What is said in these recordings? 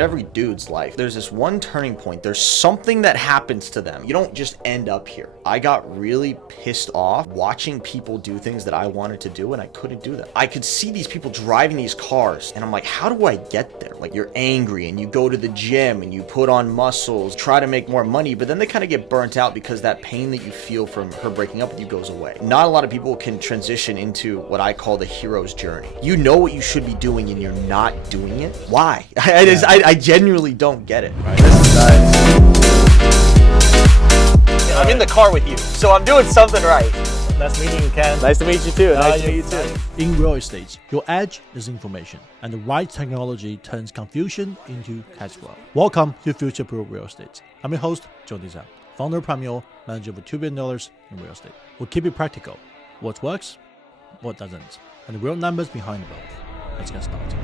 every dude's life, there's this one turning point. There's something that happens to them. You don't just end up here. I got really pissed off watching people do things that I wanted to do, and I couldn't do them. I could see these people driving these cars, and I'm like, how do I get there? Like, you're angry, and you go to the gym, and you put on muscles, try to make more money, but then they kind of get burnt out because that pain that you feel from her breaking up with you goes away. Not a lot of people can transition into what I call the hero's journey. You know what you should be doing, and you're not doing it. Why? I genuinely don't get it. Right? I'm in the car with you, so I'm doing something right. Nice meeting you, Ken. Nice to meet you too. Nice to meet you too. In real estate, your edge is information, and the right technology turns confusion into cash flow. Welcome to Future-Proof Real Estate. I'm your host, Zhang, founder of Primior, manager of $2 billion in real estate. We'll keep it practical. What works, what doesn't, and the real numbers behind both. Let's get started.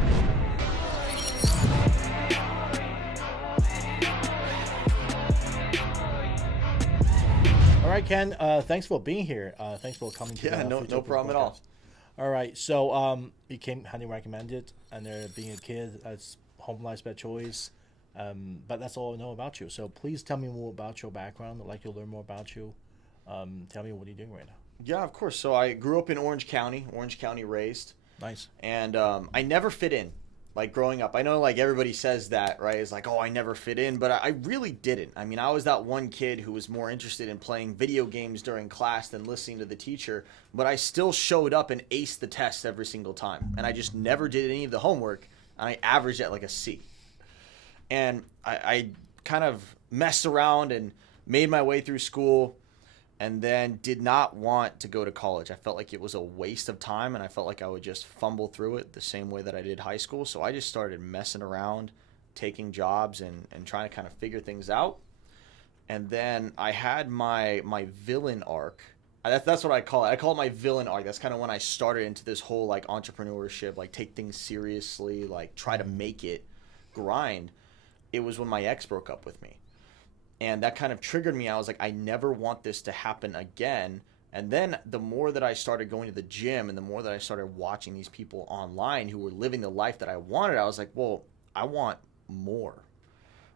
All right, Ken. Thanks for being here. Thanks for coming to no problem at all. All right, so you came highly recommended, and being a kid, that's home life's best choice. But that's all I know about you. So please tell me more about your background. I'd like to learn more about you. Tell me what you're doing right now. Yeah, of course. So I grew up in Orange County raised. Nice. And I never fit in. Like growing up, I know like everybody says that, right? It's like, oh, I never fit in, but I really didn't. I mean, I was that one kid who was more interested in playing video games during class than listening to the teacher, but I still showed up and aced the test every single time. And I just never did any of the homework, and I averaged at like a C. And I kind of messed around and made my way through school, and then did not want to go to college. I felt like it was a waste of time, and I felt like I would just fumble through it the same way that I did high school. So I just started messing around, taking jobs, and trying to kind of figure things out. And then I had my villain arc. That's what I call it. I call it my villain arc. That's kind of when I started into this whole like entrepreneurship, like take things seriously, like try to make it, grind. It was when my ex broke up with me. And that kind of triggered me. I was like, I never want this to happen again. And then the more that I started going to the gym and the more that I started watching these people online who were living the life that I wanted, I was like, well, I want more.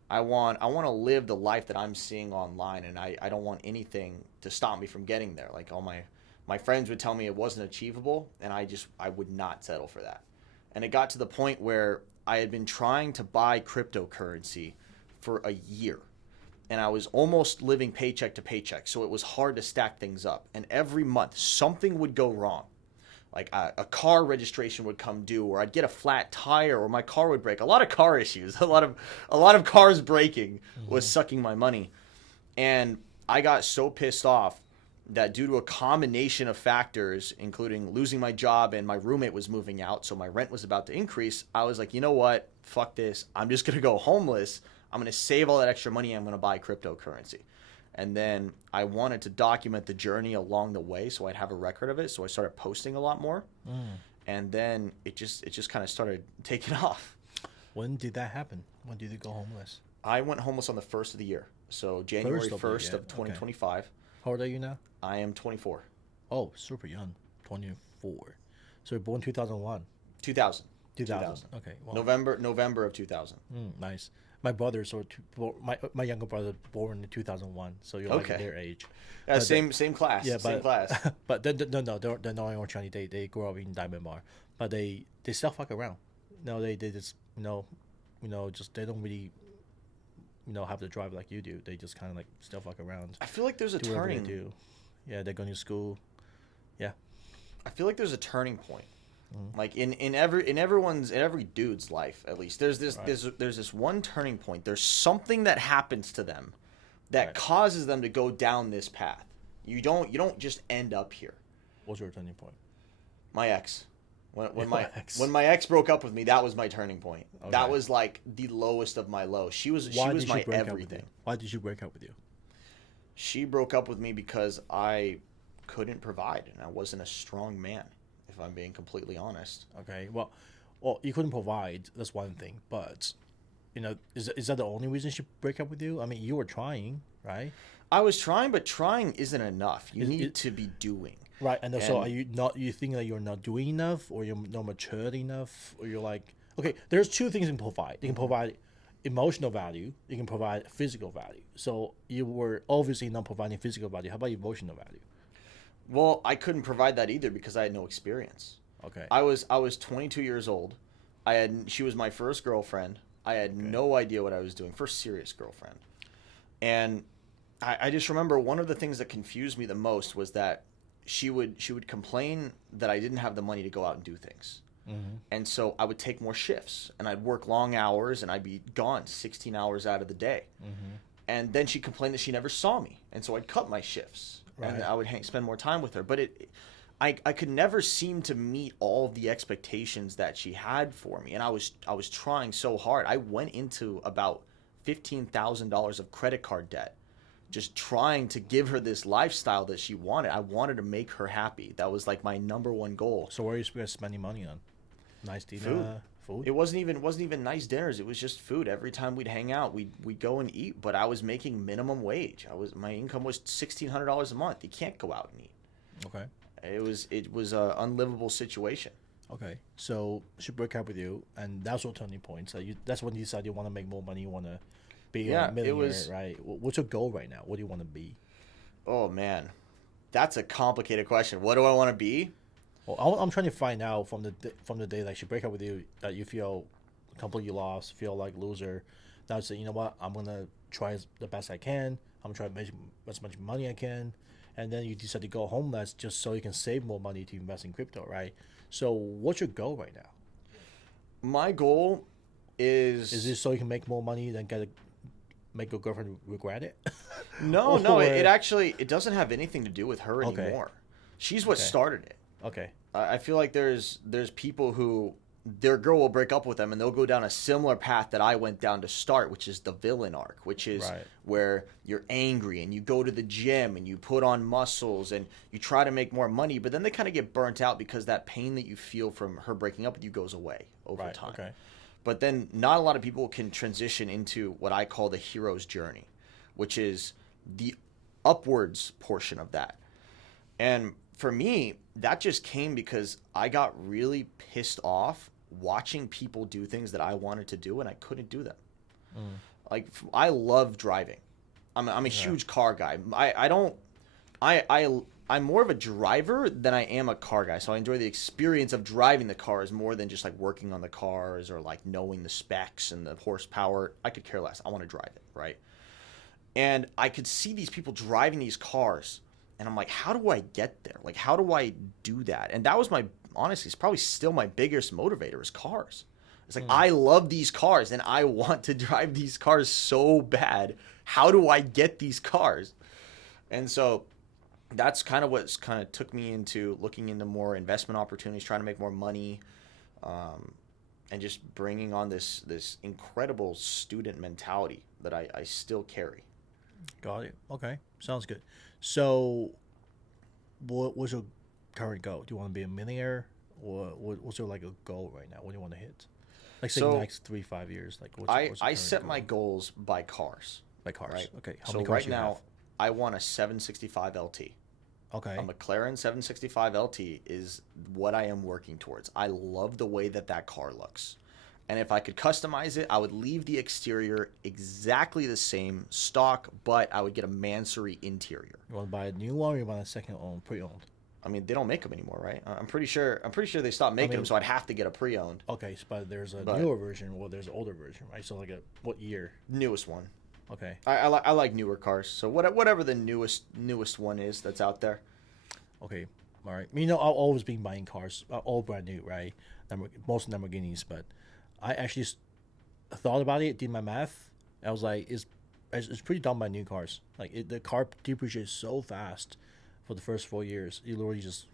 I want to live the life that I'm seeing online, and I don't want anything to stop me from getting there. Like all my friends would tell me it wasn't achievable, and I would not settle for that. And it got to the point where I had been trying to buy cryptocurrency for a year. And I was almost living paycheck to paycheck, so it was hard to stack things up. And every month, something would go wrong. Like a car registration would come due, or I'd get a flat tire, or my car would break. A lot of car issues, a lot of cars breaking was sucking my money. And I got so pissed off that due to a combination of factors, including losing my job and my roommate was moving out, so my rent was about to increase, I was like, you know what? Fuck this. I'm just going to go homeless. I'm going to save all that extra money. I'm going to buy cryptocurrency. And then I wanted to document the journey along the way so I'd have a record of it. So I started posting a lot more. And then it just kind of started taking off. When did that happen? When did you go homeless? I went homeless on the first of the year. So January 1st of 2025. Okay. How old are you now? I am 24. Oh, super young. 24. So you're born 2001? 2000. 2000. Okay. Well, November of 2000. Nice. My brother, my younger brother, born in 2001, so you're like their age. Same class. Yeah, same class. But they're not in Orange County. They grew up in Diamond Bar, but they still fuck around. No, they just just they don't really have the drive like you do. They just kind of like still fuck around. I feel like there's a turning. They do. Yeah, they're going to school. Yeah. I feel like there's a turning point. Like in every dude's life, at least there's this one turning point. There's something that happens to them that causes them to go down this path. You don't just end up here. What's your turning point? My ex. When my ex broke up with me, that was my turning point. Okay. That was like the lowest of my lows. She was my everything. Why did she break up with you? She broke up with me because I couldn't provide and I wasn't a strong man. If I'm being completely honest. Okay, well, you couldn't provide. That's one thing, but is that the only reason she break up with you? I mean, you were trying, right? I was trying, but trying isn't enough. You need to be doing. Right, and so are you not? You think that you're not doing enough, or you're not matured enough, or you're like, okay, there's two things you can provide. You can provide emotional value, you can provide physical value. So you were obviously not providing physical value. How about emotional value? Well, I couldn't provide that either because I had no experience. Okay. I was 22 years old. She was my first girlfriend. I had no idea what I was doing. First serious girlfriend. And I just remember one of the things that confused me the most was that she would complain that I didn't have the money to go out and do things. Mm-hmm. And so I would take more shifts and I'd work long hours and I'd be gone 16 hours out of the day. Mm-hmm. And then she complained that she never saw me. And so I'd cut my shifts and I would spend more time with her. But I could never seem to meet all of the expectations that she had for me. And I was trying so hard. I went into about $15,000 of credit card debt just trying to give her this lifestyle that she wanted. I wanted to make her happy. That was like my number one goal. So what are you spending money on? Nice dinner, food. It wasn't even nice dinners. It was just food. Every time we'd hang out, we'd go and eat. But I was making minimum wage. My income was $1,600 a month. You can't go out and eat. Okay. It was an unlivable situation. Okay. So she broke up with you, and that's your turning point. So that's when you decided you want to make more money. You want to be a millionaire, right? What's your goal right now? What do you want to be? Oh man, that's a complicated question. What do I want to be? Well, I'm trying to find out from the day that she break up with you that you feel completely lost, feel like loser. Now say, you know what, I'm gonna try the best I can. I'm trying to make as much money I can, and then you decide to go homeless just so you can save more money to invest in crypto, right? So what's your goal right now? My goal is this so you can make more money than make your girlfriend regret it? No, it doesn't have anything to do with her anymore. She's what started it. Okay. I feel like there's people who their girl will break up with them and they'll go down a similar path that I went down to start, which is the villain arc, which is where you're angry and you go to the gym and you put on muscles and you try to make more money, but then they kind of get burnt out because that pain that you feel from her breaking up with you goes away over time. Okay. But then not a lot of people can transition into what I call the hero's journey, which is the upwards portion of that. And for me, that just came because I got really pissed off watching people do things that I wanted to do and I couldn't do them. Like, I love driving. I'm a huge car guy. I'm more of a driver than I am a car guy. So I enjoy the experience of driving the cars more than just like working on the cars or like knowing the specs and the horsepower. I could care less. I want to drive it, right? And I could see these people driving these cars and I'm like, how do I get there? Like, how do I do that? And that was honestly, it's probably still my biggest motivator is cars. It's like, I love these cars and I want to drive these cars so bad. How do I get these cars? And so that's kind of what's kind of took me into looking into more investment opportunities, trying to make more money, and just bringing on this incredible student mentality that I still carry. Got it. Okay. Sounds good. So what's your current goal? Do you want to be a millionaire, or what's your like a goal right now? What do you want to hit? Like say next 3-5 years. Like I set my goals by cars. By cars. Right? Okay. How many cars right now I want a 765 LT. Okay. A McLaren 765 LT is what I am working towards. I love the way that car looks. And if I could customize it, I would leave the exterior exactly the same stock, but I would get a Mansory interior. You want to buy a new one or you want a second-owned, pre-owned? I mean, they don't make them anymore, right? I'm pretty sure they stopped making them, so I'd have to get a pre-owned. Okay, but there's a newer version, there's an older version, right? So like what year? Newest one. Okay. I like newer cars, so whatever the newest one is that's out there. Okay, all right. You know, I've always been buying cars, all brand new, right? Most Lamborghinis, but I actually thought about it, did my math. I was like, it's pretty dumb by new cars. Like the car depreciates so fast for the first 4 years. You literally just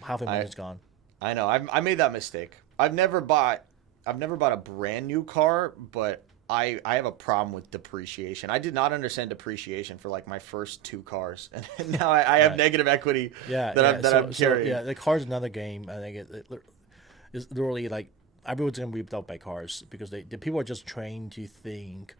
half a money's gone. I know. I made that mistake. I've never bought a brand new car, but I have a problem with depreciation. I did not understand depreciation for like my first 2 cars, and now I have negative equity that I'm carrying. So, the car's another game. I think it's literally like everyone's gonna be ripped out by cars because the people are just trained to think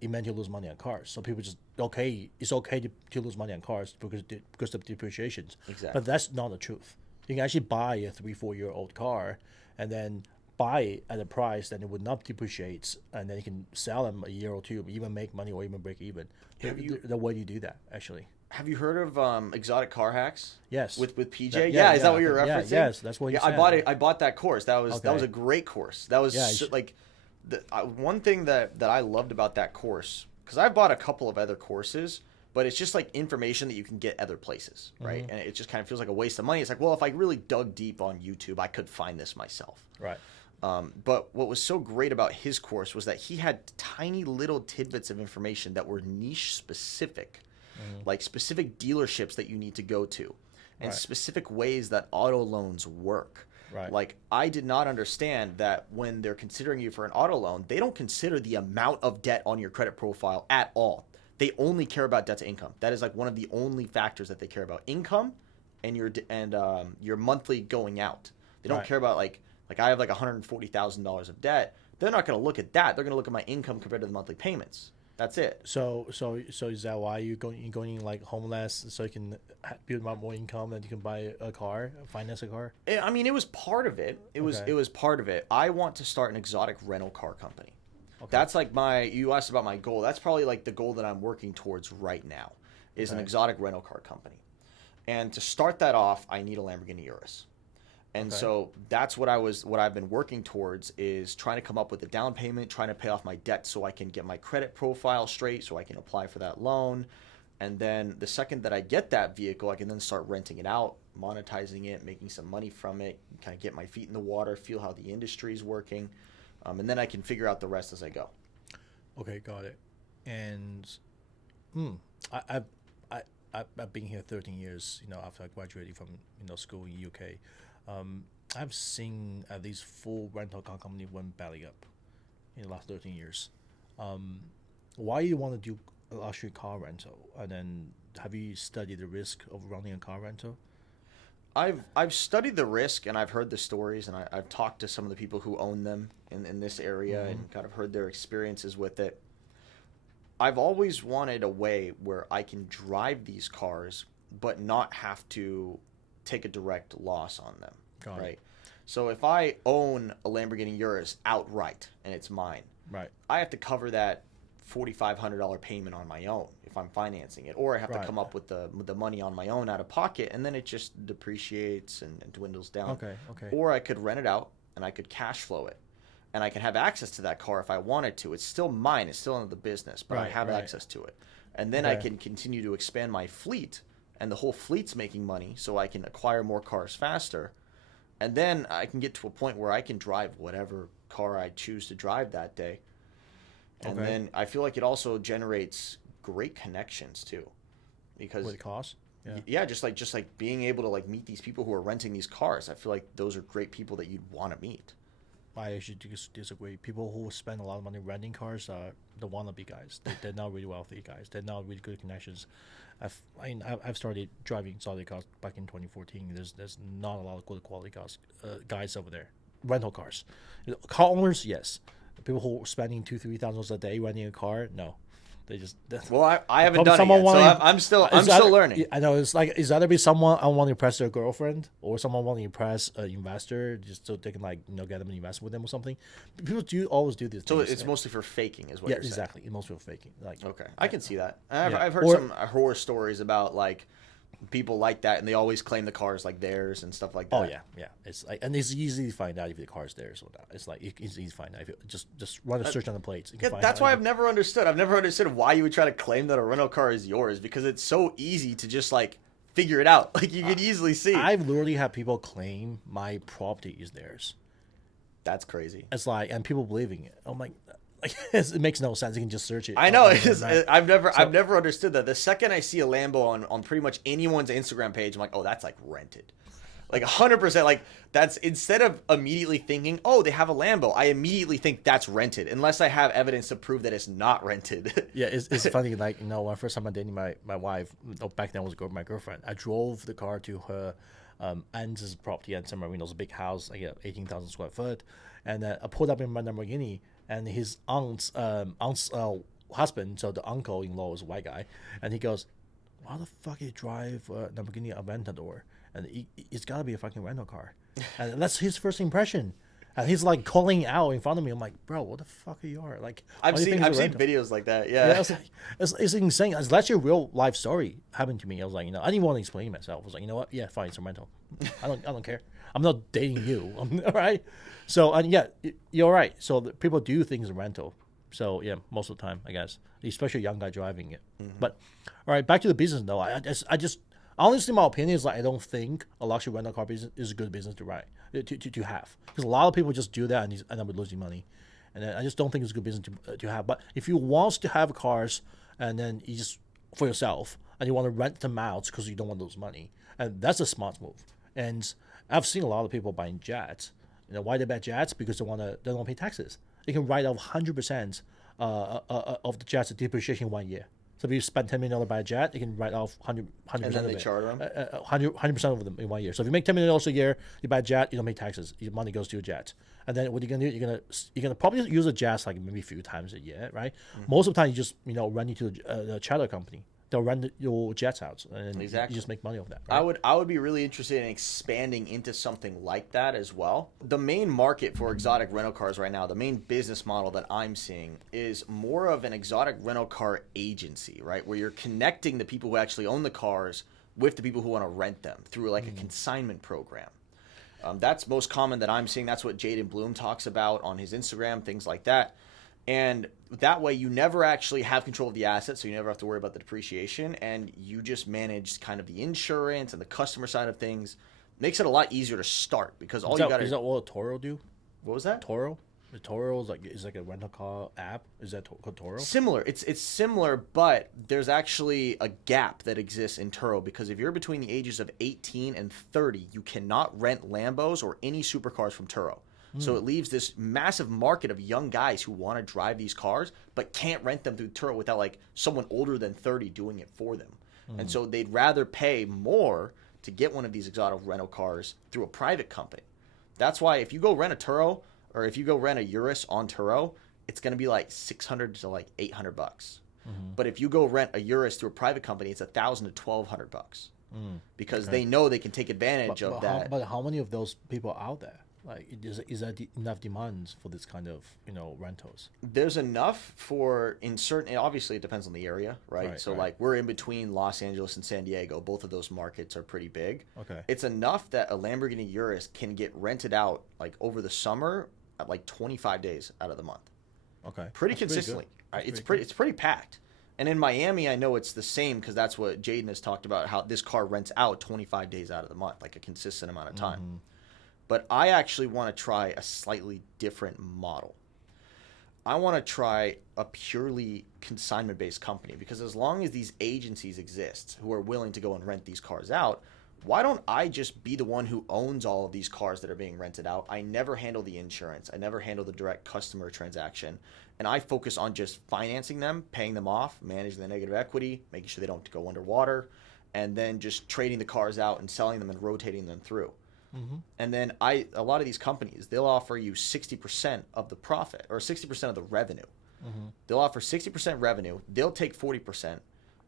it meant you lose money on cars. So people just it's okay to lose money on cars because of depreciations. Exactly. But that's not the truth. You can actually buy a 3-4 year old car and then buy it at a price that it would not depreciate, and then you can sell them a year or two, even make money or even break even. The way you do that, actually. Have you heard of exotic car hacks? Yes. With PJ? Yeah, is that what you're referencing? Yeah, yes, that's what you said. I bought that course. That was a great course. That was one thing that I loved about that course, because I bought a couple of other courses, but it's just like information that you can get other places, right? And it just kind of feels like a waste of money. It's like, well, if I really dug deep on YouTube, I could find this myself. Right. But what was so great about his course was that he had tiny little tidbits of information that were niche specific, like specific dealerships that you need to go to, and specific ways that auto loans work. Right. Like, I did not understand that when they're considering you for an auto loan, they don't consider the amount of debt on your credit profile at all. They only care about debt to income. That is like one of the only factors that they care about: income and your monthly going out. They don't care about like I have like $140,000 of debt. They're not going to look at that. They're going to look at my income compared to the monthly payments. That's it. So is that why you're going like homeless, so you can build up more income and you can buy a car, finance a car? I mean, it was part of it. It was part of it. I want to start an exotic rental car company. Okay. That's like you asked about my goal. That's probably like the goal that I'm working towards right now, is an exotic rental car company. And to start that off, I need a Lamborghini Urus. And so that's what I've been working towards, is trying to come up with a down payment, trying to pay off my debt so I can get my credit profile straight, so I can apply for that loan. And then the second that I get that vehicle, I can then start renting it out, monetizing it, making some money from it, kind of get my feet in the water, feel how the industry is working. And then I can figure out the rest as I go. Okay, got it. And I've been here 13 years, after I graduated from school in UK. I've seen at least 4 rental car company went belly up in the last 13 years. Why you want to do a luxury car rental? And then have you studied the risk of running a car rental? I've studied the risk, and I've heard the stories, and I've talked to some of the people who own them in this area and kind of heard their experiences with it. I've always wanted a way where I can drive these cars but not have to take a direct loss on them, right? So if I own a Lamborghini Urus outright and it's mine, right, I have to cover that $4,500 payment on my own if I'm financing it, or I have to come up with the money on my own out of pocket, and then it just depreciates and dwindles down. Okay. Or I could rent it out and I could cash flow it, and I can have access to that car if I wanted to. It's still mine. It's still under the business, but I have access to it. And then I can continue to expand my fleet, and the whole fleet's making money, so I can acquire more cars faster. And then I can get to a point where I can drive whatever car I choose to drive that day. And then I feel like it also generates great connections too, because with cost. Yeah, just like being able to like meet these people who are renting these cars. I feel like those are great people that you'd want to meet. I actually disagree. People who spend a lot of money renting cars are the wannabe guys. They're not really wealthy guys. They're not really good connections. I've started driving exotic cars back in 2014. There's not a lot of good quality cars, guys over there. Rental cars, car owners, yes. People who are spending $2,000-$3,000 a day renting a car, no. They just well, I haven't done it yet, so I'm still learning. I know it's like it's either be someone I want to impress their girlfriend, or someone want to impress an investor, just so they can get them and invest with them or something. People always do this. So it's mostly for faking, is what you're saying. Yeah, exactly. It's mostly for faking. I can see that. I've heard some horror stories about people like that, and they always claim the car is like theirs and stuff like that. Oh yeah. It's and it's easy to find out if the car is theirs or not. It's easy to find out if you just run a search on the plates. That's why I've never understood. I've never understood why you would try to claim that a rental car is yours, because it's so easy to just figure it out. You could easily see. I've literally had people claim my property is theirs. That's crazy. It's and people believing it. I'm like. It makes no sense. You can just search it. I know. I've never understood that. The second I see a Lambo on pretty much anyone's Instagram page, I'm like, oh, that's rented. 100%. That's, instead of immediately thinking, oh, they have a Lambo, I immediately think that's rented, unless I have evidence to prove that it's not rented. Yeah, it's funny. When first time I dated my wife, back then was my girlfriend. I drove the car to her aunt's property in San Marino's, a big house, 18,000 square foot, and I pulled up in my Lamborghini. And his aunt's husband, so the uncle-in-law is a white guy, and he goes, "Why the fuck you drive Lamborghini Aventador? And it's got to be a fucking rental car." And that's his first impression. And he's like calling out in front of me. I'm like, bro, what the fuck are you are? Like, I've seen videos like that. Yeah. It's insane. It's actually a real life story happened to me. I was like, I didn't want to explain myself. I was like, you know what? Yeah, fine, it's a rental. I don't care. I'm not dating you. All right. So, and yeah, you're right. So people do things in rental. So yeah, most of the time, I guess, especially a young guy driving it. But all right, back to the business though. I just honestly, my opinion is like I don't think a luxury rental car business is a good business to have, because a lot of people just do that and end up losing money, and I just don't think it's a good business to have. But if you want to have cars and then you just for yourself and you want to rent them out because you don't want to lose money, and that's a smart move. And I've seen a lot of people buying jets. Why they buy jets? Because they don't pay taxes. They can write off 100% of the jet's depreciation in 1 year. So if you spend $10 million by a jet, you can write off 100% and then of they it. charter them? 100% of them in 1 year. So if you make $10 million a year, you buy a jet, you don't pay taxes. Your money goes to your jet. And then what you're gonna do? You're gonna probably use a jet like maybe a few times a year, right? Most of the time, you just rent it to the charter company. They'll rent your jets out, and you just make money off that. Right? I would be really interested in expanding into something like that as well. The main market for exotic rental cars right now, the main business model that I'm seeing is more of an exotic rental car agency, right? Where you're connecting the people who actually own the cars with the people who want to rent them through like a consignment program. That's most common that I'm seeing. That's what Jaden Bloom talks about on his Instagram, things like that. And that way you never actually have control of the assets, so you never have to worry about the depreciation, and you just manage kind of the insurance and the customer side of things. Makes it a lot easier to start because all you got to... Is that what Toro do? What was that? Toro? The Toro is like a rental car app. Is that called Toro? Similar. It's similar, but there's actually a gap that exists in Turo because if you're between the ages of 18 and 30, you cannot rent Lambos or any supercars from Turo. So it leaves this massive market of young guys who want to drive these cars but can't rent them through Turo without like someone older than 30 doing it for them. And so they'd rather pay more to get one of these exotic rental cars through a private company. That's why if you go rent a Turo or if you go rent a Urus on Turo, it's going to be like $600 to like $800. But if you go rent a Urus through a private company, it's $1,000 to $1,200 because they know they can take advantage of that. But how many of those people are out there? Like, is that enough demand for this kind of rentals? There's enough for in certain. Obviously, it depends on the area, right? So like we're in between Los Angeles and San Diego. Both of those markets are pretty big. Okay, it's enough that a Lamborghini Urus can get rented out like over the summer at like 25 days out of the month. Okay, pretty consistently. It's pretty packed. And in Miami, I know it's the same because that's what Jaden has talked about. How this car rents out 25 days out of the month, like a consistent amount of time. But I actually want to try a slightly different model. I want to try a purely consignment-based company because as long as these agencies exist who are willing to go and rent these cars out, why don't I just be the one who owns all of these cars that are being rented out? I never handle the insurance. I never handle the direct customer transaction. And I focus on just financing them, paying them off, managing the negative equity, making sure they don't go underwater, and then just trading the cars out and selling them and rotating them through. And then a lot of these companies, they'll offer you 60% of the profit or 60% of the revenue. They'll offer 60% revenue. They'll take 40%,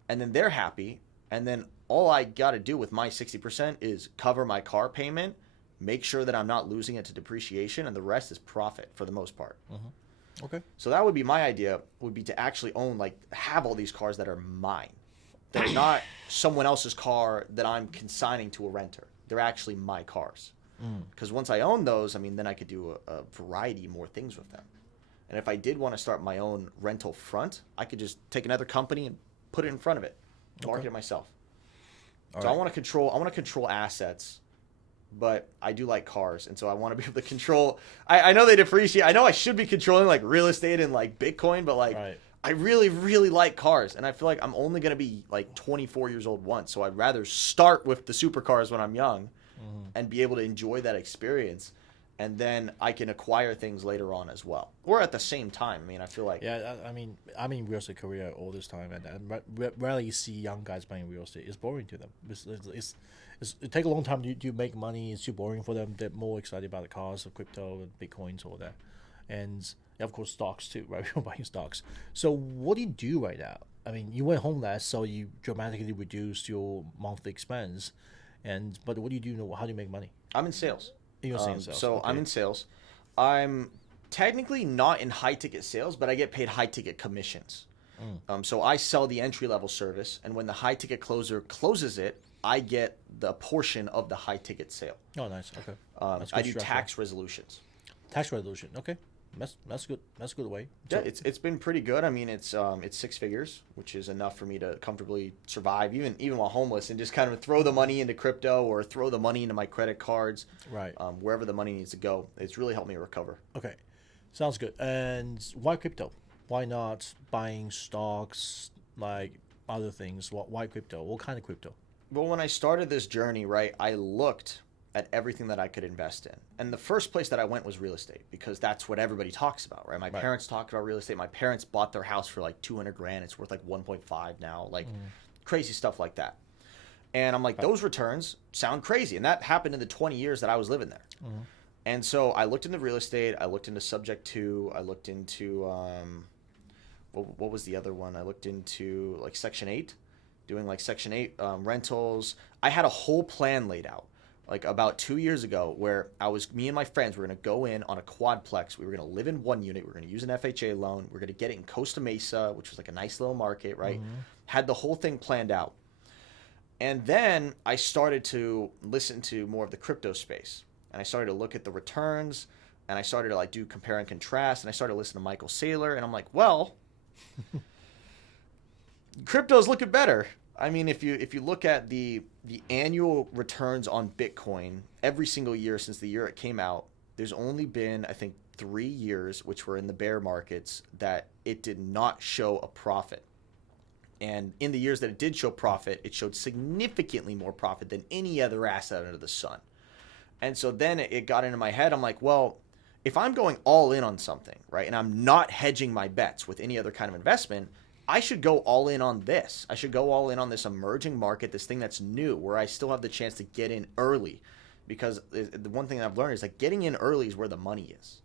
and then they're happy. And then all I got to do with my 60% is cover my car payment, make sure that I'm not losing it to depreciation, and the rest is profit for the most part. Okay. So that would be my idea, would be to actually have all these cars that are mine. They're not someone else's car that I'm consigning to a renter. They're actually my cars. Because once I own those, then I could do a variety more things with them. And if I did want to start my own rental front, I could just take another company and put it in front of it, market it myself. So I want to control assets, but I do like cars, and so I want to be able to control. I know they depreciate. I know I should be controlling like real estate and like Bitcoin, but like I really, really like cars, and I feel like I'm only going to be like 24 years old once, so I'd rather start with the supercars when I'm young and be able to enjoy that experience, and then I can acquire things later on as well, or at the same time. I feel like... Yeah, I'm in real estate career all this time, and rarely see young guys buying real estate. It's boring to them. It takes a long time to make money. It's too boring for them. They're more excited about the cars, of crypto, and Bitcoins, all that. And of course, stocks too, right? We're buying stocks. So what do you do right now? You went home less, so you dramatically reduced your monthly expense. But what do you do? How do you make money? I'm in sales. You're in sales. So okay. I'm in sales. I'm technically not in high ticket sales, but I get paid high ticket commissions. So I sell the entry level service, and when the high ticket closer closes it, I get the portion of the high ticket sale. Oh, nice. Okay. I do tax resolutions. Tax resolution. Okay. That's good. That's a good way. Yeah, it's been pretty good. I mean, it's 6 figures, which is enough for me to comfortably survive, even while homeless, and just kind of throw the money into crypto or throw the money into my credit cards, right? Wherever the money needs to go. It's really helped me recover. Okay, sounds good. And why crypto? Why not buying stocks, like other things? Why crypto? What kind of crypto? Well, when I started this journey, right, I looked at everything that I could invest in. And the first place that I went was real estate, because that's what everybody talks about, right? My parents talked about real estate. My parents bought their house for like 200 grand. It's worth like 1.5 now, like crazy stuff like that. And I'm like, those returns sound crazy. And that happened in the 20 years that I was living there. And so I looked into real estate. I looked into Subject 2. I looked into, what was the other one? I looked into like Section 8, doing like Section 8 rentals. I had a whole plan laid out. Like about 2 years ago, where me and my friends were going to go in on a quadplex. We were going to live in one unit. We were going to use an FHA loan. We were going to get it in Costa Mesa, which was like a nice little market, right? Had the whole thing planned out. And then I started to listen to more of the crypto space. And I started to look at the returns. And I started to like do compare and contrast. And I started to listen to Michael Saylor. And I'm like, well, crypto's looking better. I mean, if you look at the annual returns on Bitcoin every single year since the year it came out, there's only been, I think, 3 years, which were in the bear markets, that it did not show a profit. And in the years that it did show profit, it showed significantly more profit than any other asset under the sun. And so then it got into my head. I'm like, well, if I'm going all in on something, right, and I'm not hedging my bets with any other kind of investment, I should go all in on this. I should go all in on this emerging market, this thing that's new, where I still have the chance to get in early. Because the one thing I've learned is like getting in early is where the money is.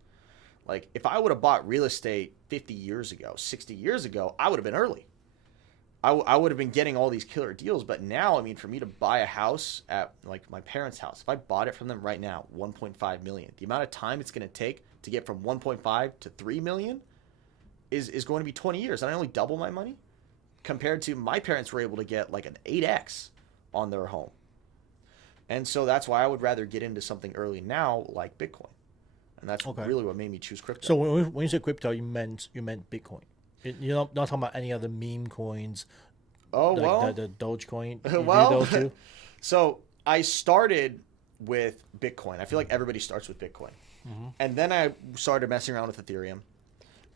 Like if I would have bought real estate 50 years ago, 60 years ago, I would have been early. I would have been getting all these killer deals. But now, I mean, for me to buy a house at like my parents' house, if I bought it from them right now, 1.5 million, the amount of time it's going to take to get from 1.5 to 3 million is going to be 20 years. And I only double my money compared to my parents were able to get like an 8x on their home. And so that's why I would rather get into something early now like Bitcoin. And that's really what made me choose crypto. So when you say crypto, you meant Bitcoin. You're not talking about any other meme coins. Oh, like well. The Dogecoin. Well, do those too? So I started with Bitcoin. I feel like everybody starts with Bitcoin. And then I started messing around with Ethereum.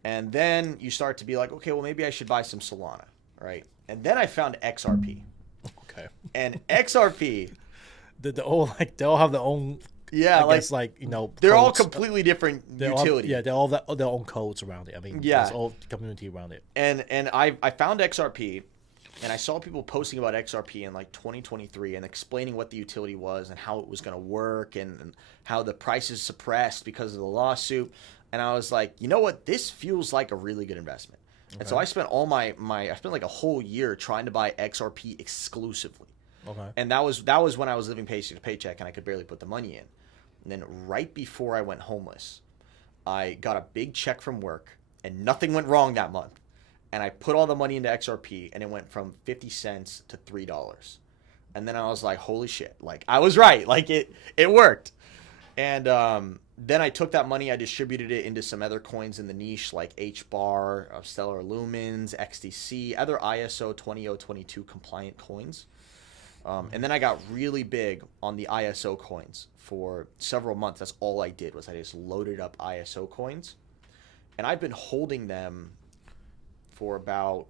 And then you start to be like, okay, well, maybe I should buy some Solana, right? And then I found XRP. Okay. And XRP... they all have their own... Yeah, I guess, you know... They're codes. all completely different utility. They all have their own codes around it. I mean, there's all community around it. And I found XRP, and I saw people posting about XRP in like 2023 and explaining what the utility was and how it was going to work and how the price is suppressed because of the lawsuit. And I was like, you know what? This feels like a really good investment. Okay. And so I spent I spent like a whole year trying to buy XRP exclusively. Okay. And that was when I was living paycheck to paycheck and I could barely put the money in. And then right before I went homeless, I got a big check from work and nothing went wrong that month. And I put all the money into XRP and it went from 50 cents to $3. And then I was like, holy shit, like I was right. Like it worked. And then I took that money, I distributed it into some other coins in the niche like HBAR, Stellar Lumens, XDC, other ISO 20022 compliant coins. And then I got really big on the ISO coins for several months. That's all I did was I just loaded up ISO coins. And I've been holding them for about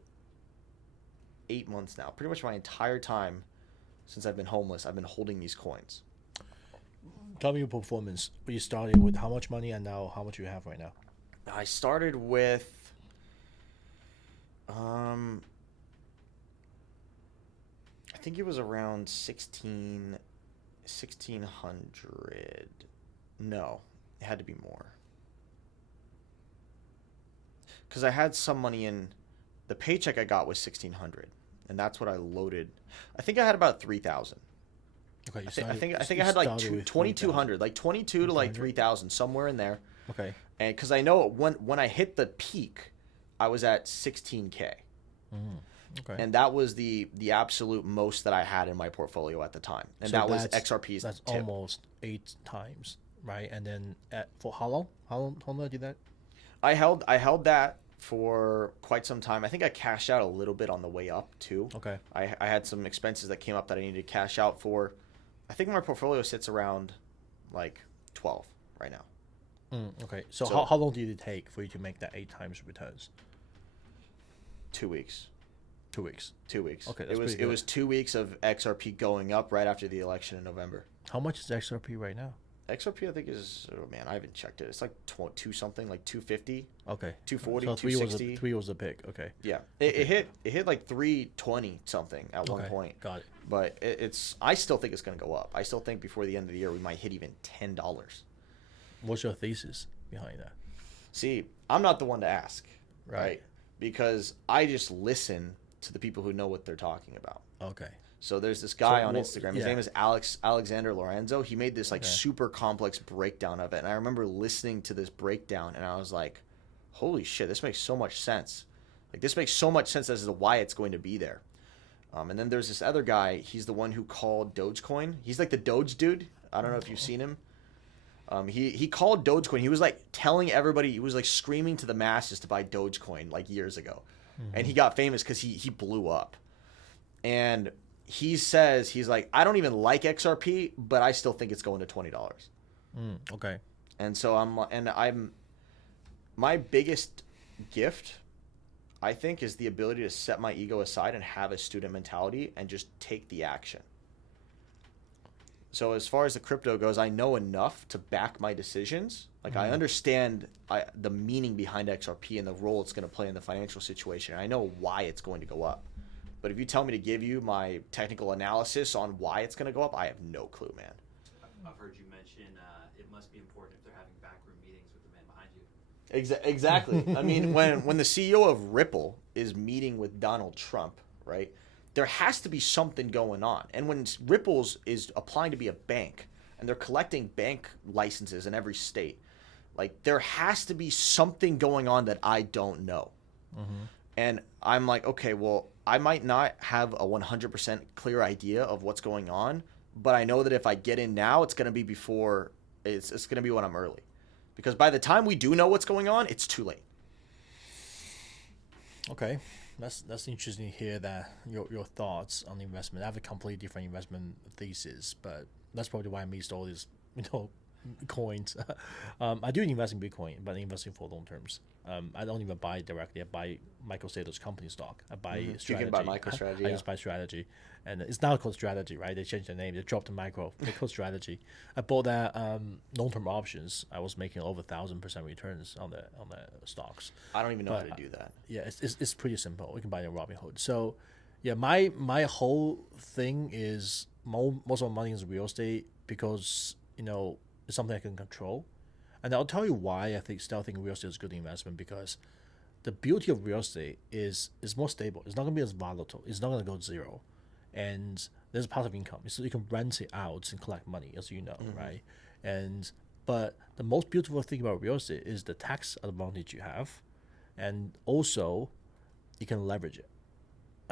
8 months now. Pretty much my entire time since I've been homeless, I've been holding these coins. Tell me your performance. You started with how much money and now how much you have right now? I started with... I think it was around 1,600. No, it had to be more. Because I had some money in... The paycheck I got was 1,600. And that's what I loaded. I think I had about 3,000. Okay, I think I had like 2,200. Like 22 to like 3,000, somewhere in there. Okay. And because I know when I hit the peak, I was at 16K. Okay. And that was the absolute most that I had in my portfolio at the time. And So that was XRP's That's tip. almost 8 times, right? And then for how long? How long did I do that? I held that for quite some time. I think I cashed out a little bit on the way up too. Okay. I had some expenses that came up that I needed to cash out for. I think my portfolio sits around like 12 right now. Okay. So how long did it take for you to make that 8 times returns? 2 weeks. 2 weeks. 2 weeks. Okay, that's it was 2 weeks of XRP going up right after the election in November. How much is XRP right now? XRP I think is, oh man, I haven't checked it. It's like 2 something, like 250. Okay. 240, so 260. 3 was a pick. Okay. Yeah. It hit like 320 something at one point. Got it. But I still think it's going to go up. I still think before the end of the year we might hit even $10. What's your thesis behind that? See, I'm not the one to ask, right? Because I just listen to the people who know what they're talking about. Okay. So there's this guy on Instagram. His yeah. name is Alexander Lorenzo. He made this like super complex breakdown of it. And I remember listening to this breakdown and I was like, holy shit, this makes so much sense. Like this makes so much sense as to why it's going to be there. And then there's this other guy. He's the one who called Dogecoin. He's like the Doge dude. I don't know if you've seen him. He called Dogecoin. He was like telling everybody, he was like screaming to the masses to buy Dogecoin like years ago. And he got famous because he blew up. And he says, he's like, I don't even like XRP, but I still think it's going to $20. Okay. And so my biggest gift, I think, is the ability to set my ego aside and have a student mentality and just take the action. So as far as the crypto goes, I know enough to back my decisions. Like I understand the meaning behind XRP and the role it's going to play in the financial situation. I know why it's going to go up. But if you tell me to give you my technical analysis on why it's going to go up, I have no clue, man. I've heard you mention it must be important if they're having backroom meetings with the man behind you. Exactly. I mean, when the CEO of Ripple is meeting with Donald Trump, right, there has to be something going on. And when Ripple's is applying to be a bank and they're collecting bank licenses in every state, like there has to be something going on that I don't know. And I'm like, okay, well, I might not have a 100% clear idea of what's going on, but I know that if I get in now, it's going to be before, it's going to be when I'm early. Because by the time we do know what's going on, it's too late. Okay. That's interesting to hear that your thoughts on investment. I have a completely different investment thesis, but that's probably why I missed all these, coins. I do invest in Bitcoin, but I'm investing for long terms. I don't even buy directly. I buy MicroStrategy company stock. I buy strategy. You can buy MicroStrategy. I just buy strategy, and it's now called strategy, right? They changed the name. They dropped the micro. They called strategy. I bought that long-term options. I was making over 1,000% returns on the stocks. I don't even know how to do that. Yeah, it's pretty simple. We can buy it in Robinhood. So, yeah, my whole thing is most of my money is real estate because it's something I can control. And I'll tell you why I still think real estate is a good investment, because the beauty of real estate is it's more stable. It's not going to be as volatile. It's not going to go zero. And there's passive income. So you can rent it out and collect money, as you know, right? But the most beautiful thing about real estate is the tax advantage you have. And also, you can leverage it.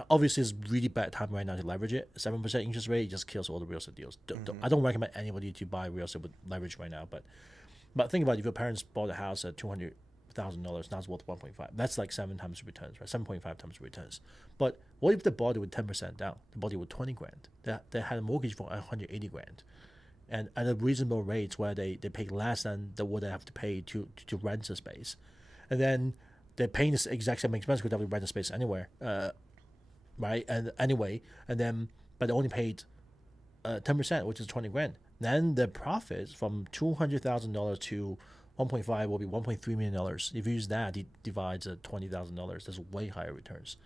Obviously, it's really bad time right now to leverage it. 7% interest rate just kills all the real estate deals. I don't recommend anybody to buy real estate with leverage right now, but think about it, if your parents bought a house at $200,000, now it's worth 1.5. That's like 7 times returns, right? 7.5 times returns. But what if they bought it with 10% down? They bought it with 20 grand. They had a mortgage for 180 grand, and at a reasonable rate where they pay less than what they have to pay to rent the space, and then they're paying the exact same expense because they have to rent the space anywhere, right? And anyway, but they only paid 10%, which is 20 grand. Then the profits from $200,000 to 1.5 will be $1.3 million. If you use that, it divides at $20,000. That's way higher returns.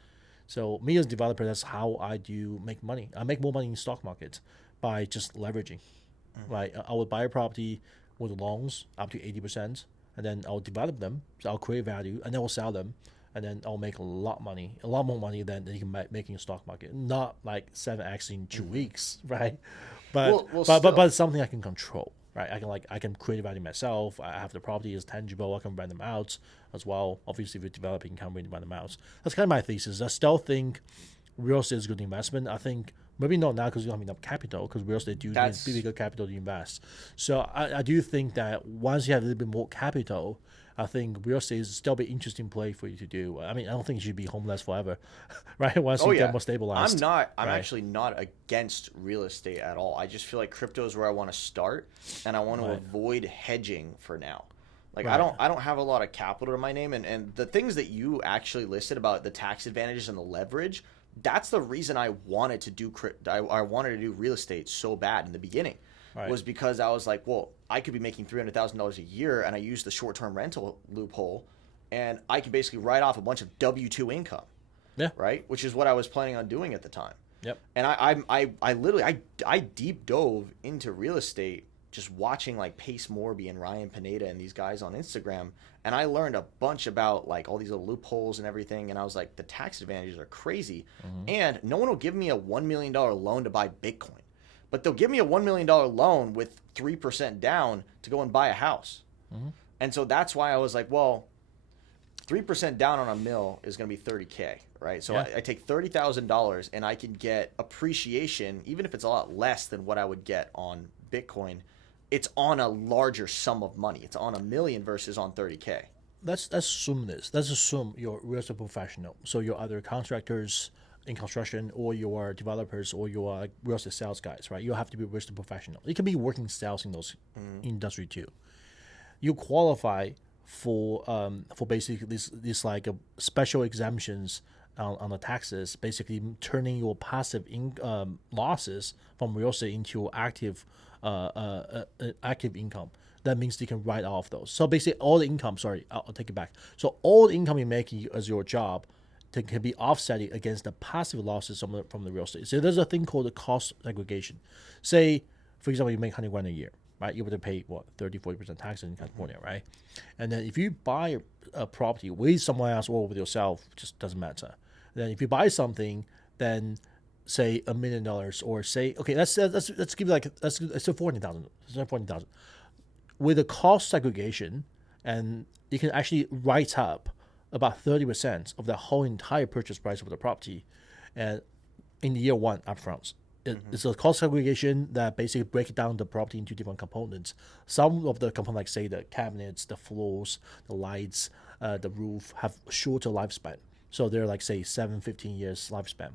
So me as a developer, that's how I do make money. I make more money in stock markets by just leveraging. Right? I would buy a property with loans up to 80%, and then I'll develop them. So I'll create value, and then I'll sell them, and then I'll make a lot more money than you can make in the stock market. Not like 7x in 2 weeks, right? But it's something I can control, right? I can create value myself. I have the property is tangible. I can rent them out as well. Obviously, if you're developing, you can really rent them out. That's kind of my thesis. I still think real estate is a good investment. I think maybe not now because you don't have enough capital, because real estate do need bigger capital to invest. So I do think that once you have a little bit more capital, I think real estate is still be an interesting play for you to do. I mean, I don't think you should be homeless forever, right? Once you get more stabilized. I'm actually not against real estate at all. I just feel like crypto is where I want to start, and I want to avoid hedging for now. Like I don't have a lot of capital in my name, and the things that you actually listed about the tax advantages and the leverage, that's the reason I wanted to do I wanted to do real estate so bad in the beginning. Was because I was like, well, I could be making $300,000 a year, and I use the short-term rental loophole, and I can basically write off a bunch of W-2 income. Yeah. Right? Which is what I was planning on doing at the time. Yep. And I literally deep dove into real estate just watching like Pace Morby and Ryan Pineda and these guys on Instagram, and I learned a bunch about like all these little loopholes and everything, and I was like, the tax advantages are crazy, and no one will give me a $1 million loan to buy Bitcoin. But they'll give me a $1 million loan with 3% down to go and buy a house. And so that's why I was like, well, 3% down on a mill is going to be $30K, right? So I take $30,000 and I can get appreciation, even if it's a lot less than what I would get on Bitcoin. It's on a larger sum of money. It's on $1 million versus on $30K. Let's assume this. Let's assume you're a real estate professional. So you're either contractors in construction, or you are developers, or you are real estate sales guys, right? You have to be real estate professional. You can be working sales in those industry too. You qualify for basically this like special exemptions on the taxes, basically turning your passive losses from real estate into active income. That means you can write off those. So basically, all the income. Sorry, I'll take it back. So all the income you make as your job can be offset against the passive losses from the real estate. So there's a thing called the cost segregation. Say, for example, you make $100,000 a year, right? You would have to pay 30-40% tax in California, right? And then if you buy a property with someone else or with yourself, just doesn't matter. Then if you buy something, then say $1 million, or say, okay, let's give like let's say 400,000. Let's 400,000 with the cost segregation, and you can actually write up about 30% of the whole entire purchase price of the property, and in year one upfront. It's a cost segregation that basically breaks down the property into different components. Some of the components, like say the cabinets, the floors, the lights, the roof, have shorter lifespan. So they're like say 7-15 years lifespan.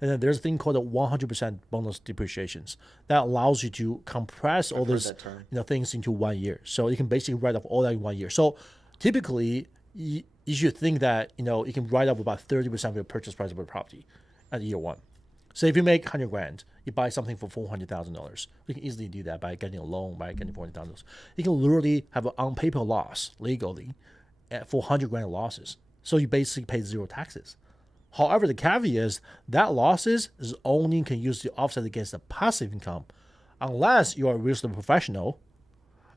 And then there's a thing called a 100% bonus depreciations that allows you to compress all those things into 1 year. So you can basically write off all that in 1 year. So typically, you should think that you can write off about 30% of your purchase price of a property at year one. So if you make $100,000, you buy something for $400,000. You can easily do that by getting a loan, by getting $400,000. You can literally have an on-paper loss legally for $100,000 losses. So you basically pay zero taxes. However, the caveat is that losses is only can use to offset against the passive income, unless you are a real estate professional,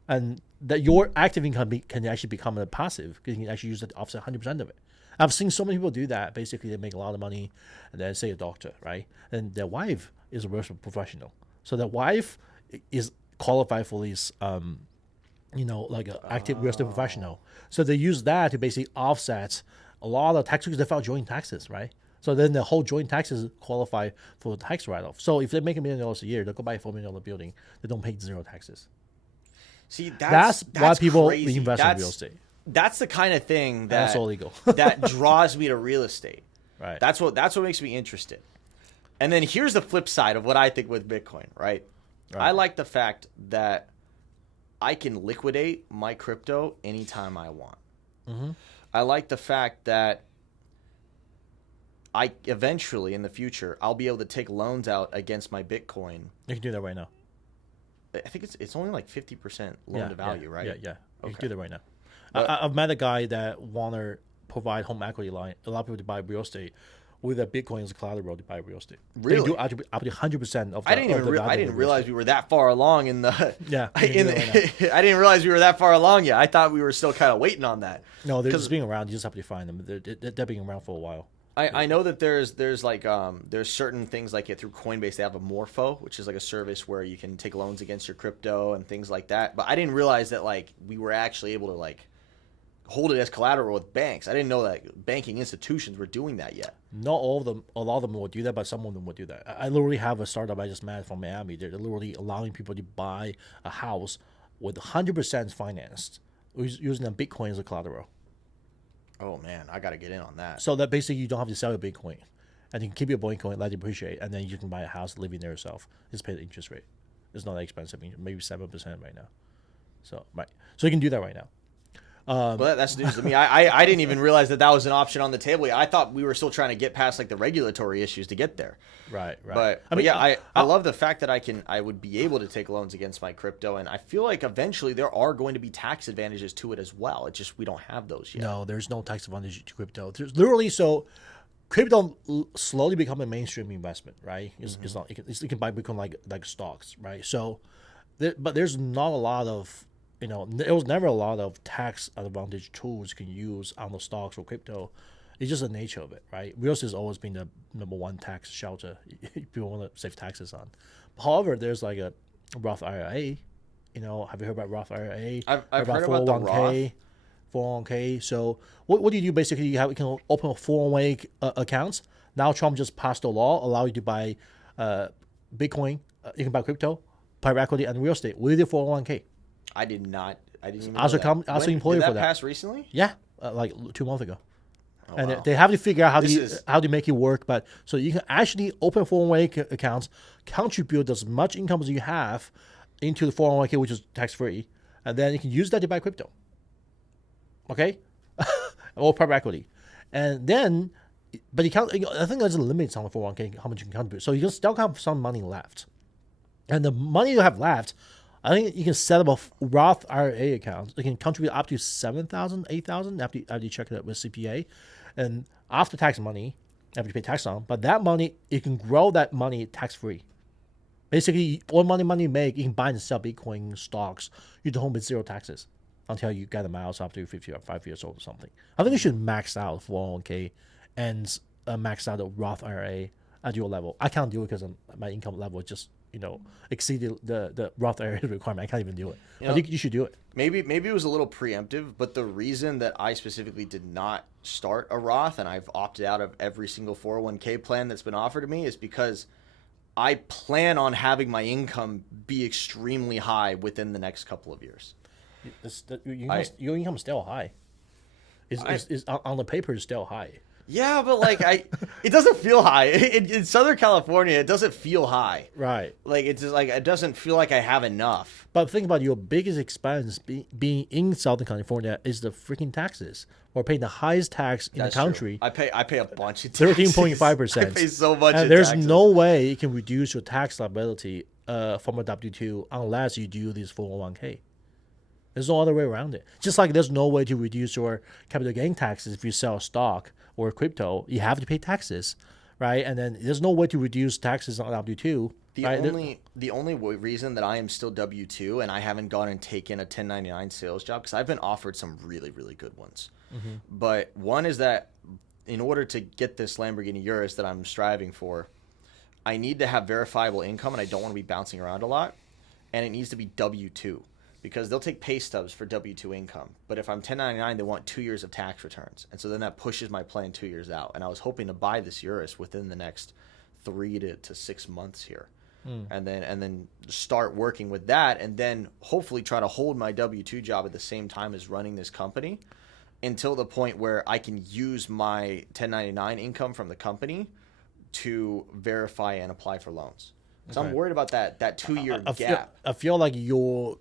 and that your active income can actually become a passive, because you can actually use it to offset 100% of it. I've seen so many people do that. Basically, they make a lot of money, and then say a doctor, right? And their wife is a real estate professional, so their wife is qualified for this, like an active real estate professional. So they use that to basically offset a lot of taxes. They file joint taxes, right? So then the whole joint taxes qualify for the tax write-off. So if they make $1 million a year, they'll go buy a $4 million building. They don't pay zero taxes. See, that's why people crazy. invest in real estate. That's the kind of thing that's all legal. that draws me to real estate. Right. That's what makes me interested. And then here's the flip side of what I think with Bitcoin, right? I like the fact that I can liquidate my crypto anytime I want. I like the fact that I eventually, in the future, I'll be able to take loans out against my Bitcoin. You can do that right now. I think it's only like 50% loan to value, right? Yeah. You can do that right now. I've met a guy that want to provide home equity line, allow people to buy real estate with a Bitcoin as a collateral to buy real estate. Really? They do up to 100% of the I didn't realize we were that far along in the. Yeah. I didn't realize we were that far along yet. I thought we were still kind of waiting on that. No, they're just being around. You just have to find them. They're being around for a while. I know that there's like there's certain things like through Coinbase they have a Morpho, which is like a service where you can take loans against your crypto and things like that. But I didn't realize that like we were actually able to like hold it as collateral with banks. I didn't know that banking institutions were doing that yet. Not all of them. A lot of them will do that, but some of them will do that. I literally have a startup I just met from Miami. They're literally allowing people to buy a house with 100% financed using a Bitcoin as a collateral. Oh man, I got to get in on that. So that basically you don't have to sell your Bitcoin, and you can keep your Bitcoin, let it appreciate, and then you can buy a house, live in there yourself. Just pay the interest rate. It's not that expensive. Maybe 7% right now. So you can do that right now. Well, that's news to me. I didn't even realize that was an option on the table. I thought we were still trying to get past like the regulatory issues to get there. Right. But I love the fact that I would be able to take loans against my crypto, and I feel like eventually there are going to be tax advantages to it as well. It's just we don't have those yet. No, there's no tax advantage to crypto. There's literally crypto slowly become a mainstream investment, right? It's not. You can buy Bitcoin like stocks, right? So, but there's not a lot of there was never a lot of tax advantage tools you can use on the stocks or crypto. It's just the nature of it, right? Real estate has always been the number one tax shelter people want to save taxes on. However, there's like a Roth IRA. Have you heard about Roth IRA? I've heard about the Roth. 401k. So what do you do basically? You can open a 401k accounts. Now Trump just passed a law allow you to buy Bitcoin. You can buy crypto, private equity, and real estate with your 401k. I didn't even know As that. an employee did for that that. pass recently? Yeah, like 2 months ago. Oh, And wow. they have to figure out how to make it work. But so you can actually open 401k accounts, contribute as much income as you have into the 401k, which is tax free, and then you can use that to buy crypto. Okay, or private equity, and then, but you can't. I think there's a limit on the 401k how much you can contribute. So you can still have some money left, and the money you have left, I think you can set up a Roth IRA account. You can contribute up to $7,000, $8,000 after you check it out with CPA, and after tax money, after you pay tax on. But that money, you can grow that money tax free. Basically, all money you make, you can buy and sell Bitcoin stocks. You don't pay zero taxes until you get them out after 50 or 5 years old or something. I think you should max out 401k and max out the Roth IRA at your level. I can't do it because my income level just exceeded the Roth IRA requirement. I can't even do it. I think you should do it. Maybe it was a little preemptive, but the reason that I specifically did not start a Roth and I've opted out of every single 401k plan that's been offered to me is because I plan on having my income be extremely high within the next couple of years. Your income is still high. Is on the paper is still high. Yeah, but like it doesn't feel high. In Southern California, it doesn't feel high. Right. Like it's just like it doesn't feel like I have enough. But think about your biggest expense being in Southern California is the freaking taxes. We're paying the highest tax in the country. True. I pay a bunch of taxes. 13.5%. I pay so much. And there's no way you can reduce your tax liability from a W-2 unless you do this 401k. There's no other way around it. Just like there's no way to reduce your capital gain taxes if you sell a stock or crypto. You have to pay taxes, right? And then there's no way to reduce taxes on W-2. The only reason that I am still W-2 and I haven't gone and taken a 1099 sales job, because I've been offered some really, really good ones. Mm-hmm. But one is that in order to get this Lamborghini Urus that I'm striving for, I need to have verifiable income and I don't want to be bouncing around a lot. And it needs to be W-2. Because they'll take pay stubs for W-2 income. But if I'm 1099, they want 2 years of tax returns. And so then that pushes my plan 2 years out. And I was hoping to buy this Urus within the next 3 to 6 months here. And then start working with that. And then hopefully try to hold my W-2 job at the same time as running this company until the point where I can use my 1099 income from the company to verify and apply for loans. So I'm worried about that 2 year gap. I feel like your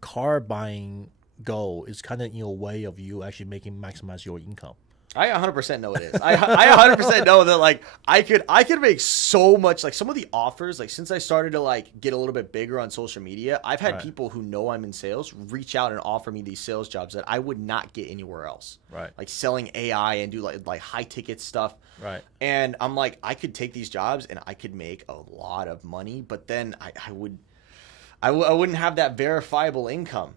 car buying goal is kind of in a way of you actually maximize your income. I 100% know it is. I 100% know that like I could make so much. Like some of the offers, like since I started to like get a little bit bigger on social media, I've had people who know I'm in sales reach out and offer me these sales jobs that I would not get anywhere else. Right. Like selling AI and do like high ticket stuff. Right. And I'm like, I could take these jobs and I could make a lot of money, but then I wouldn't have that verifiable income.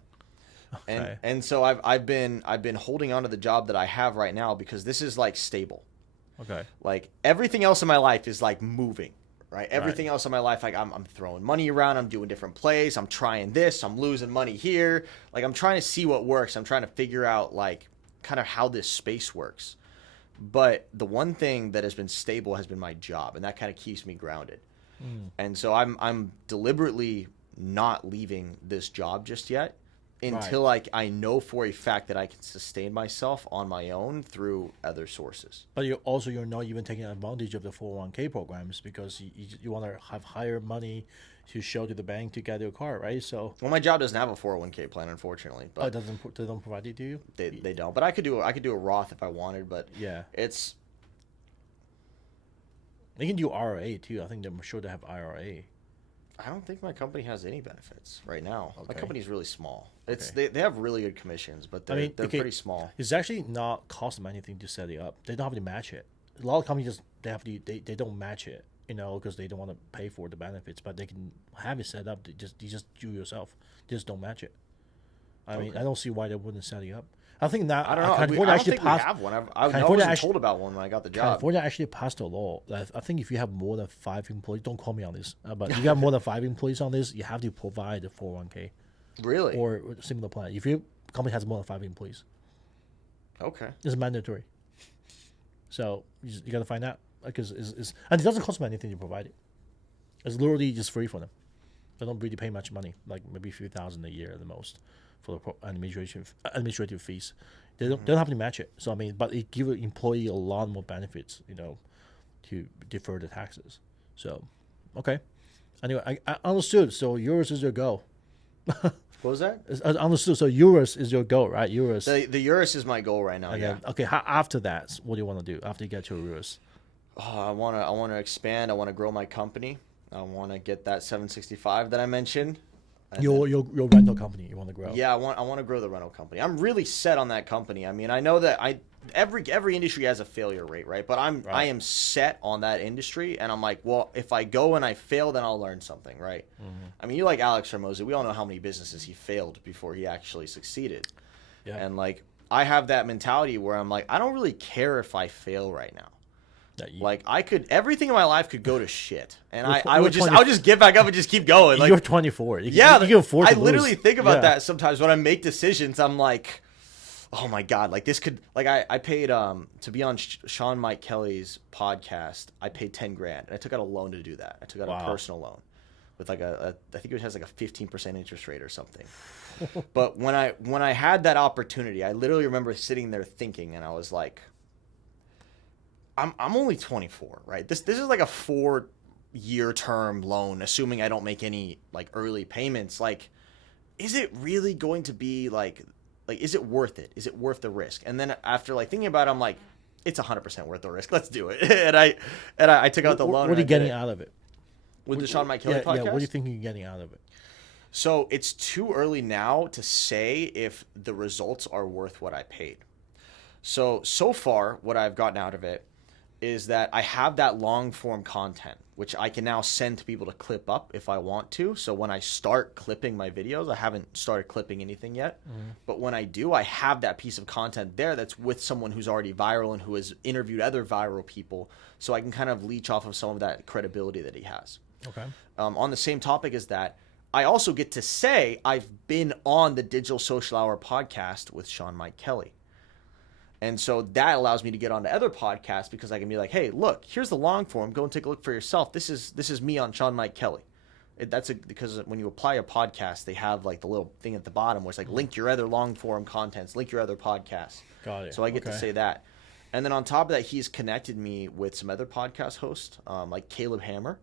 And so I've been holding on to the job that I have right now because this is like stable. Okay. Like everything else in my life is like moving, right? Everything else in my life, like I'm throwing money around, I'm doing different plays, I'm trying this, I'm losing money here. Like I'm trying to see what works. I'm trying to figure out like kind of how this space works. But the one thing that has been stable has been my job, and that kind of keeps me grounded. And so I'm deliberately not leaving this job just yet until I know for a fact that I can sustain myself on my own through other sources. But you're not even taking advantage of the 401k programs because you want to have higher money to show to the bank to get your car, right? So Well, my job doesn't have a 401k plan, unfortunately. But they don't provide it to you. They don't. But I could do a Roth if I wanted. But Yeah, it's they can do IRA too. I think I'm sure they have IRA. I don't think my company has any benefits right now. My Okay. company's really small. It's Okay. they have really good commissions, but they're pretty small. It's actually not cost them anything to set it up. They don't have to match it. A lot of companies they don't match it, because they don't want to pay for the benefits, but they can have it set up. You just do yourself. Just don't match it. I mean, I don't see why they wouldn't set it up. I think that I don't know. California I don't actually think passed. we have one. I wasn't told about one when I got the job. California actually passed a law that I think if you have more than 5 employees, don't call me on this, but if you have more than 5 employees on this, you have to provide a 401k Really? or a similar plan. If your company has more than 5 employees, Okay. it's mandatory. So you got to find out because and it doesn't cost them anything to provide it. It's literally just free for them. They don't really pay much money, like maybe a few thousand a year at the most for the administrative fees. They don't have to match it. So I mean, but it gives an employee a lot more benefits, to defer the taxes. So, okay. Anyway, I understood. So yours is your goal. What was that? I understood. So yours is your goal, right? Yours. The urus is my goal right now. And Yeah. then, okay. After that, what do you want to do after you get your yours? I wanna expand. I wanna grow my company. I wanna get that 765 that I mentioned. And Your rental company you want to grow. Yeah, I want to grow the rental company. I'm really set on that company. I mean, I know that every industry has a failure rate, right? But I am set on that industry, and I'm like, well, if I go and I fail, then I'll learn something, right? I mean, you like Alex Hermosa. We all know how many businesses he failed before he actually succeeded. Yeah. And like, I have that mentality where I'm like, I don't really care if I fail right now. Like everything in my life could go to shit, and I would just get back up and just keep going. Like you're 24. You can afford to I literally lose. think about that sometimes when I make decisions. I'm like, oh my god, like this could like I paid to be on Sean Mike Kelly's podcast. I paid $10,000, and I took out a loan to do that. I took out a personal loan with like I think it has like a 15% interest rate or something. But when I had that opportunity, I literally remember sitting there thinking, and I was like, I'm only 24, right? This is like a 4-year term loan, assuming I don't make any like early payments. Like, is it really going to be like is it worth it? Is it worth the risk? And then after like thinking about it, I'm like, it's 100% worth the risk. Let's do it. and I took out the loan. What are you getting out of it? With the Sean Mike Kelly podcast? Yeah, what do you think you're getting out of it? So it's too early now to say if the results are worth what I paid. So far, what I've gotten out of it is that I have that long form content, which I can now send to people to clip up if I want to. So when I start clipping my videos, I haven't started clipping anything yet. But when I do, I have that piece of content there that's with someone who's already viral and who has interviewed other viral people. So I can kind of leech off of some of that credibility that he has. Okay. On the same topic as that, I also get to say I've been on the Digital Social Hour podcast with Sean Mike Kelly. And so that allows me to get onto other podcasts because I can be like, hey, look, here's the long form. Go and take a look for yourself. This is me on Sean Mike Kelly. Because when you apply a podcast, they have like the little thing at the bottom where it's like link your other long form contents, link your other podcasts. Got it. So I get to say that. And then on top of that, he's connected me with some other podcast hosts like Caleb Hammer.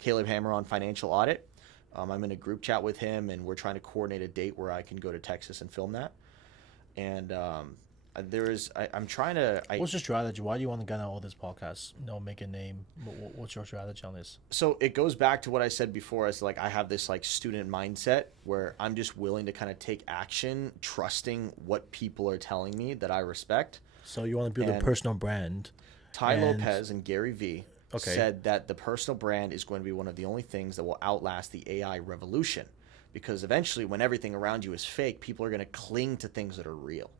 Caleb Hammer on Financial Audit. I'm in a group chat with him, and we're trying to coordinate a date where I can go to Texas and film that. And I'm trying to. What's your strategy? Why do you want to get on all these podcasts? Make a name. What's your strategy on this? So it goes back to what I said before, as like I have this like student mindset where I'm just willing to kind of take action, trusting what people are telling me that I respect. So you want to build a personal brand. Ty Lopez and Gary Vee said that the personal brand is going to be one of the only things that will outlast the AI revolution, because eventually, when everything around you is fake, people are going to cling to things that are real.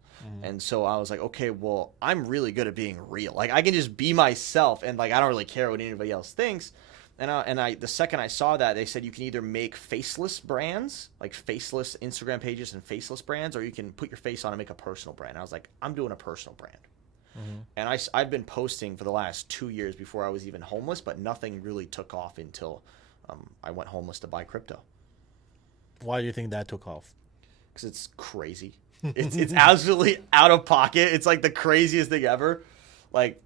And so I was like, okay, well, I'm really good at being real. Like I can just be myself, and like I don't really care what anybody else thinks. And the second I saw that, they said you can either make faceless brands, like faceless Instagram pages and faceless brands, or you can put your face on and make a personal brand. And I was like, I'm doing a personal brand. And I've been posting for the last 2 years before I was even homeless, but nothing really took off until I went homeless to buy crypto. Why do you think that took off? Because it's crazy. It's absolutely out of pocket. It's like the craziest thing ever. Like,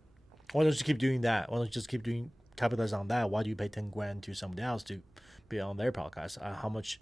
why don't you keep doing that? Why don't you just keep capitalize on that? Why do you pay $10,000 to somebody else to be on their podcast? How much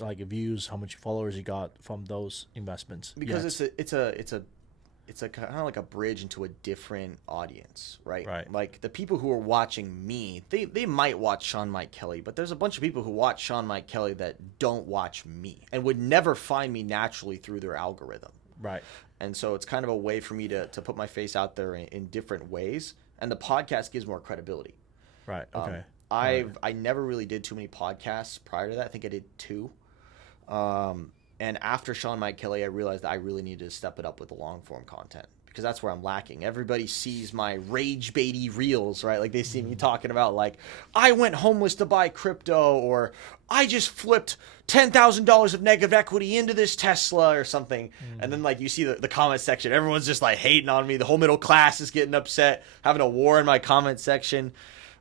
like views, how much followers you got from those investments? Because it's a kind of like a bridge into a different audience, right? Right. Like the people who are watching me, they might watch Sean Mike Kelly, but there's a bunch of people who watch Sean Mike Kelly that don't watch me and would never find me naturally through their algorithm. Right. And so it's kind of a way for me to put my face out there in different ways. And the podcast gives more credibility. Right. Okay. I never really did too many podcasts prior to that. I think I did 2. And after Sean Mike Kelly, I realized that I really needed to step it up with the long form content because that's where I'm lacking. Everybody sees my rage baity reels, right? Like they see me talking about like, I went homeless to buy crypto, or I just flipped $10,000 of negative equity into this Tesla or something. And then like you see the comment section, everyone's just like hating on me. The whole middle class is getting upset, having a war in my comment section.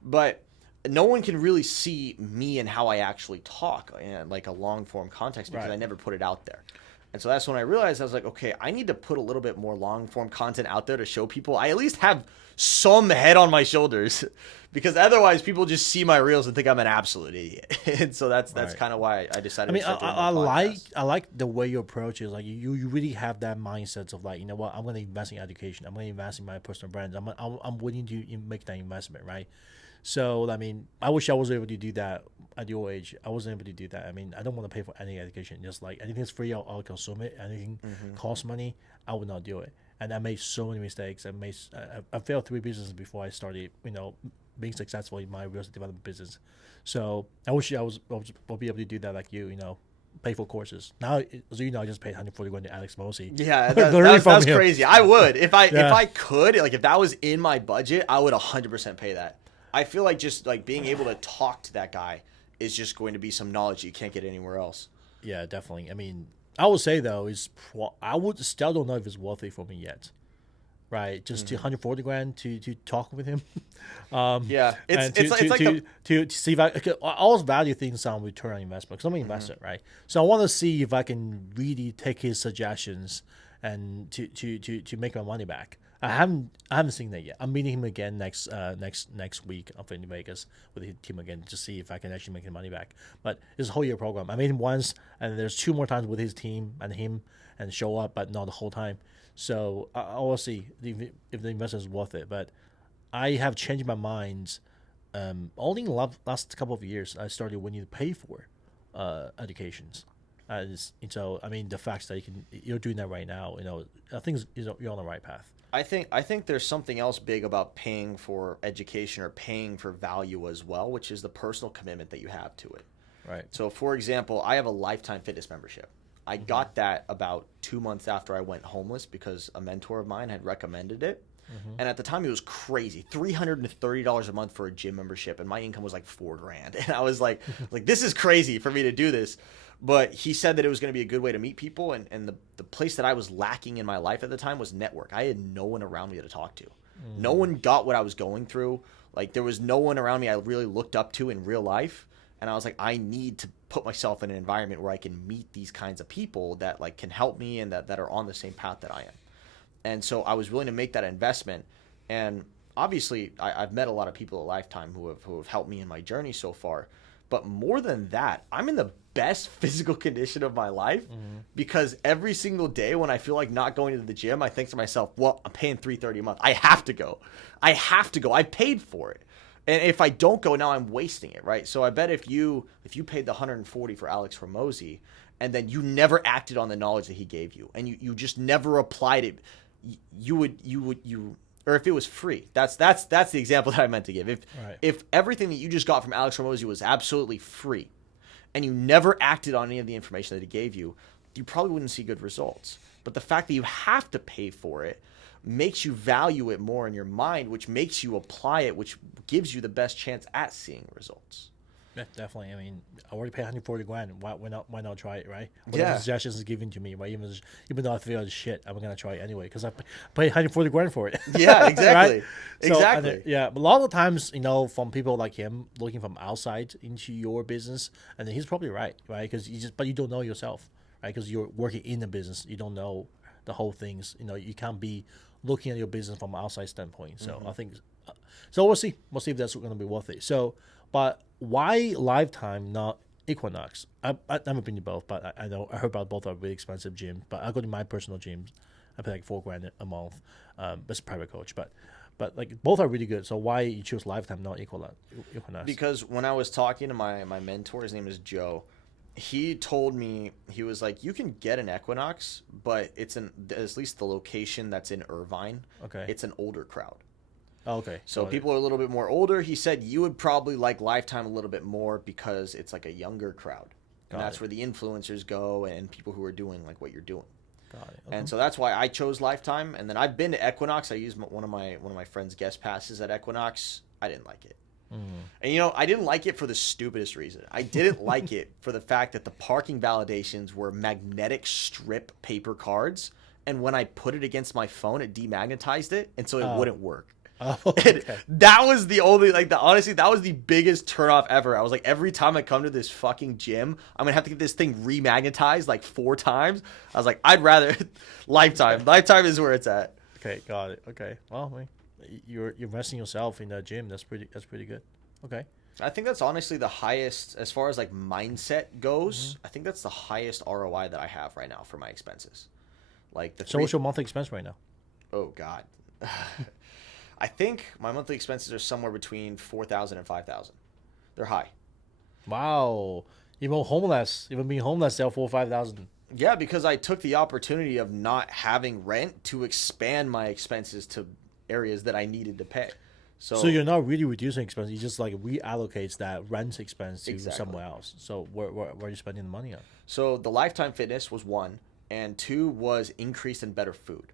But no one can really see me and how I actually talk in like a long form context because I never put it out there. And so that's when I realized I was like, okay, I need to put a little bit more long form content out there to show people I at least have some head on my shoulders because otherwise people just see my reels and think I'm an absolute idiot. And so that's kind of why I decided to start doing I like the way you approach it. Like you really have that mindset of like, you know what, I'm going to invest in education. I'm going to invest in my personal brand. I'm willing to make that investment, right? So, I mean, I wish I was able to do that at your age. I wasn't able to do that. I mean, I don't want to pay for any education. Just like anything that's free, I'll consume it. Anything costs money, I would not do it. And I made so many mistakes. I failed 3 businesses before I started, being successful in my real estate development business. So I wish I was be able to do that like you, pay for courses. Now, so I just paid $140 to Alex Mosey. Yeah, that's crazy. I would. If I could, like if that was in my budget, I would 100% pay that. I feel like just like being able to talk to that guy is just going to be some knowledge you can't get anywhere else. Yeah, definitely. I mean, I would say though I would still don't know if it's worth it for me yet. Right, just $140,000 to talk with him. Yeah, to see if I always value things on return on investment because I'm an investor, right? So I want to see if I can really take his suggestions and to make my money back. I haven't seen that yet. I'm meeting him again next week up in Vegas with his team again to see if I can actually make the money back. But it's a whole year program. I met him once, and there's 2 more times with his team and him and show up, but not the whole time. So I will see if the investment is worth it. But I have changed my mind. Only in the last couple of years, I started wanting to pay for educations. So I mean, the fact that you're doing that right now, I think you're on the right path. I think there's something else big about paying for education or paying for value as well, which is the personal commitment that you have to it. Right. So, for example, I have a lifetime fitness membership. I got that about 2 months after I went homeless because a mentor of mine had recommended it. And at the time, it was crazy, $330 a month for a gym membership, and my income was like $4,000. And I was like, this is crazy for me to do this. But he said that it was going to be a good way to meet people, and the place that I was lacking in my life at the time was network. I had no one around me to talk to. No one got what I was going through. Like, there was no one around me I really looked up to in real life. And I was like, I need to put myself in an environment where I can meet these kinds of people that like can help me and that are on the same path that I am. And so I was willing to make that investment. And obviously, I've met a lot of people a lifetime who have helped me in my journey so far. But more than that, I'm in the best physical condition of my life because every single day when I feel like not going to the gym, I think to myself, well, I'm paying $330 a month. I have to go. I paid for it. And if I don't go now, I'm wasting it, right? So I bet if you paid the $140 for Alex Hormozi and then you never acted on the knowledge that he gave you and you just never applied it, or if it was free. That's the example that I meant to give. If everything that you just got from Alex Hormozi was absolutely free and you never acted on any of the information that he gave you, you probably wouldn't see good results. But the fact that you have to pay for it makes you value it more in your mind, which makes you apply it, which gives you the best chance at seeing results. Yeah, definitely. I mean, I already paid $140,000. Why not try it, right? Whatever suggestions is given to me, right? Even though I feel like shit, I'm gonna try it anyway because I paid $140,000 for it. Yeah, exactly. Right? Exactly. But a lot of times, from people like him looking from outside into your business, and he's probably right? Because but you don't know yourself, right? Because you're working in the business, you don't know the whole things. You can't be looking at your business from an outside standpoint. So I think, so we'll see. We'll see if that's going to be worth it. So, but why Lifetime, not Equinox? I've never been to both, but I know I heard about both are really expensive gyms. But I go to my personal gyms. I pay like $4,000 a month. It's a private coach, but like both are really good. So why you choose Lifetime, not Equinox? Because when I was talking to my mentor, his name is Joe. He told me, he was like, you can get an Equinox, but it's at least the location that's in Irvine. Okay. It's an older crowd. Oh, okay. So people are a little bit more older. He said you would probably like Lifetime a little bit more because it's like a younger crowd. And that's where the influencers go and people who are doing like what you're doing. Got it. Okay. And so that's why I chose Lifetime. And then I've been to Equinox. I used one of my friend's guest passes at Equinox. I didn't like it. And I didn't like it for the stupidest reason. I didn't like it for the fact that the parking validations were magnetic strip paper cards, and when I put it against my phone, it demagnetized it, and so it wouldn't work. Oh, okay. And that was the only honestly, that was the biggest turnoff ever. I was like, every time I come to this fucking gym, I'm gonna have to get this thing remagnetized like 4 times. I was like, I'd rather Lifetime. Lifetime is where it's at. Okay, got it. Okay, well, I mean, you're investing yourself in that gym. That's pretty good. Okay. I think that's honestly the highest, as far as like mindset goes. I think that's the highest ROI that I have right now for my expenses. Like So what's your monthly expense right now? Oh God, I think my monthly expenses are somewhere between $4,000 and $5,000. They're high. Wow. Even being homeless, sell 4,000 or 5,000. Yeah, because I took the opportunity of not having rent to expand my expenses to areas that I needed to pay. So you're not really reducing expenses. You just like reallocates that rent expense to Exactly. somewhere else. So where are you spending the money on? So the Lifetime Fitness was 1, and 2 was increased and better food.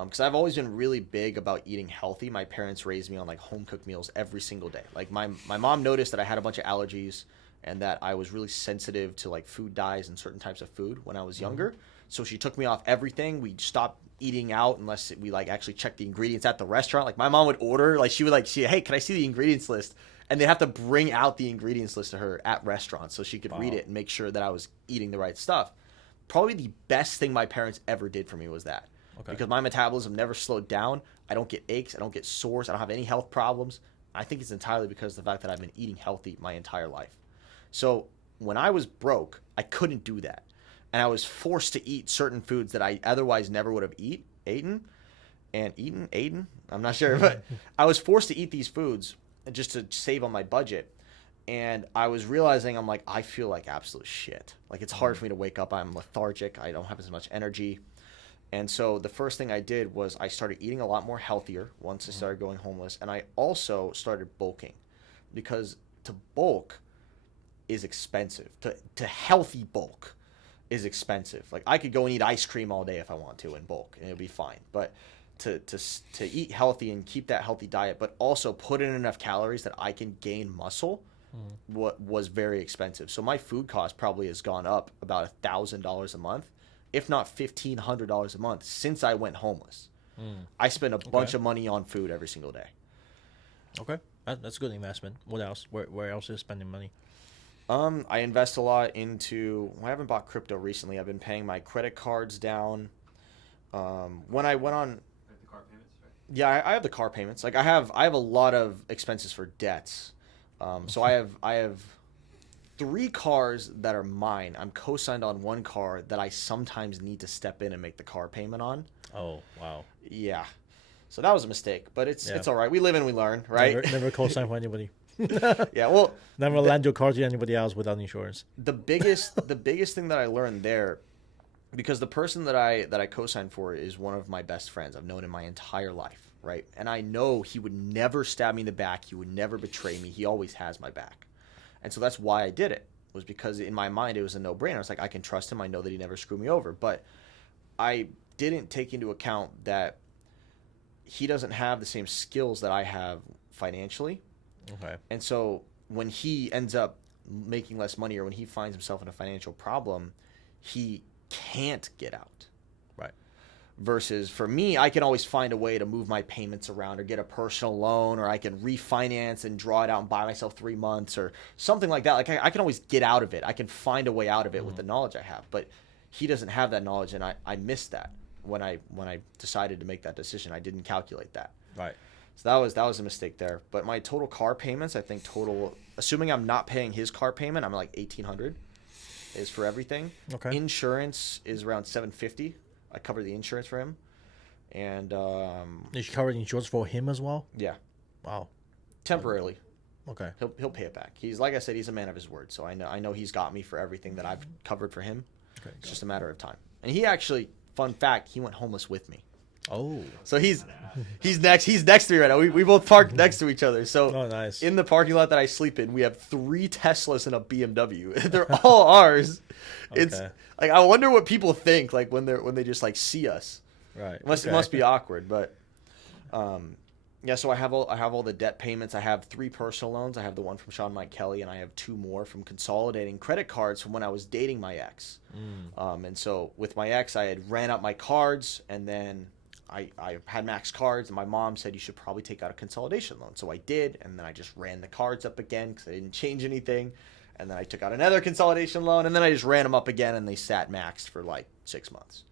Because I've always been really big about eating healthy. My parents raised me on like home cooked meals every single day. Like my mom noticed that I had a bunch of allergies and that I was really sensitive to like food dyes and certain types of food when I was younger. So she took me off everything. We stopped eating out unless we like actually checked the ingredients at the restaurant. Like my mom would order, like she would like, hey, can I see the ingredients list? And they'd have to bring out the ingredients list to her at restaurants so she could read it and make sure that I was eating the right stuff. Probably the best thing my parents ever did for me was that. Okay. Because my metabolism never slowed down. I don't get aches. I don't get sores. I don't have any health problems. I think it's entirely because of the fact that I've been eating healthy my entire life. So when I was broke, I couldn't do that. And I was forced to eat certain foods that I otherwise never would have eaten. I'm not sure. But I was forced to eat these foods just to save on my budget. And I was realizing, I'm like, I feel like absolute shit. Like it's hard for me to wake up. I'm lethargic. I don't have as much energy. And so the first thing I did was I started eating a lot more healthier once I started going homeless. And I also started bulking, because to bulk is expensive. To healthy bulk is expensive. Like I could go and eat ice cream all day if I want to in bulk and it'll be fine. But to eat healthy and keep that healthy diet, but also put in enough calories that I can gain muscle, was very expensive. So my food cost probably has gone up about $1,000 a month, if not $1,500 a month since I went homeless. I spend a bunch of money on food every single day. Okay, that's a good investment. What else? Where else is spending money? I invest a lot into. I haven't bought crypto recently. I've been paying my credit cards down. When I went on, Like the car payments, right? yeah, I have the car payments. Like I have a lot of expenses for debts. So I have 3 cars that are mine. I'm co-signed on 1 car that I sometimes need to step in and make the car payment on. Oh, wow. Yeah. So that was a mistake, but it's all right. We live and we learn, right? Never co-sign for anybody. Yeah, well, never lend your car to anybody else without insurance. The biggest thing that I learned there, because the person that I co-signed for is one of my best friends. I've known him my entire life, right? And I know he would never stab me in the back. He would never betray me. He always has my back. And so that's why I did it, was because in my mind it was a no-brainer. I was like, I can trust him. I know that he never screwed me over. But I didn't take into account that he doesn't have the same skills that I have financially. Okay. And so when he ends up making less money or when he finds himself in a financial problem, he can't get out. Right. Versus for me, I can always find a way to move my payments around or get a personal loan, or I can refinance and draw it out and buy myself 3 months or something like that. Like I can always get out of it. I can find a way out of it with the knowledge I have. But he doesn't have that knowledge, and I missed that when I decided to make that decision. I didn't calculate that. Right. So that was a mistake there. But my total car payments, I think assuming I'm not paying his car payment, I'm like $1,800 is for everything. Okay. Insurance is around $750. I cover the insurance for him, and You covered insurance for him as well? yeah, Wow. temporarily. Okay. He'll pay it back. He's, like I said, he's a man of his word. So I know he's got me for everything that I've covered for him. Okay. It's just a matter of time. And he actually, fun fact, he went homeless with me. Oh. So he's next to me right now. We both parked next to each other. So Oh, nice. in the parking lot that I sleep in, we have 3 Teslas and a BMW. They're all ours. It's Okay. like I wonder what people think like when they just like see us. Right. It must be awkward, but yeah. So I have all the debt payments. I have 3 personal loans. I have the one from Sean Mike Kelly, and I have 2 more from consolidating credit cards from when I was dating my ex. And so with my ex, I had ran up my cards, and then I had max cards, and my mom said you should probably take out a consolidation loan. So I did, and then I just ran the cards up again because I didn't change anything. And then I took out another consolidation loan, and then I just ran them up again, and they sat maxed for like 6 months.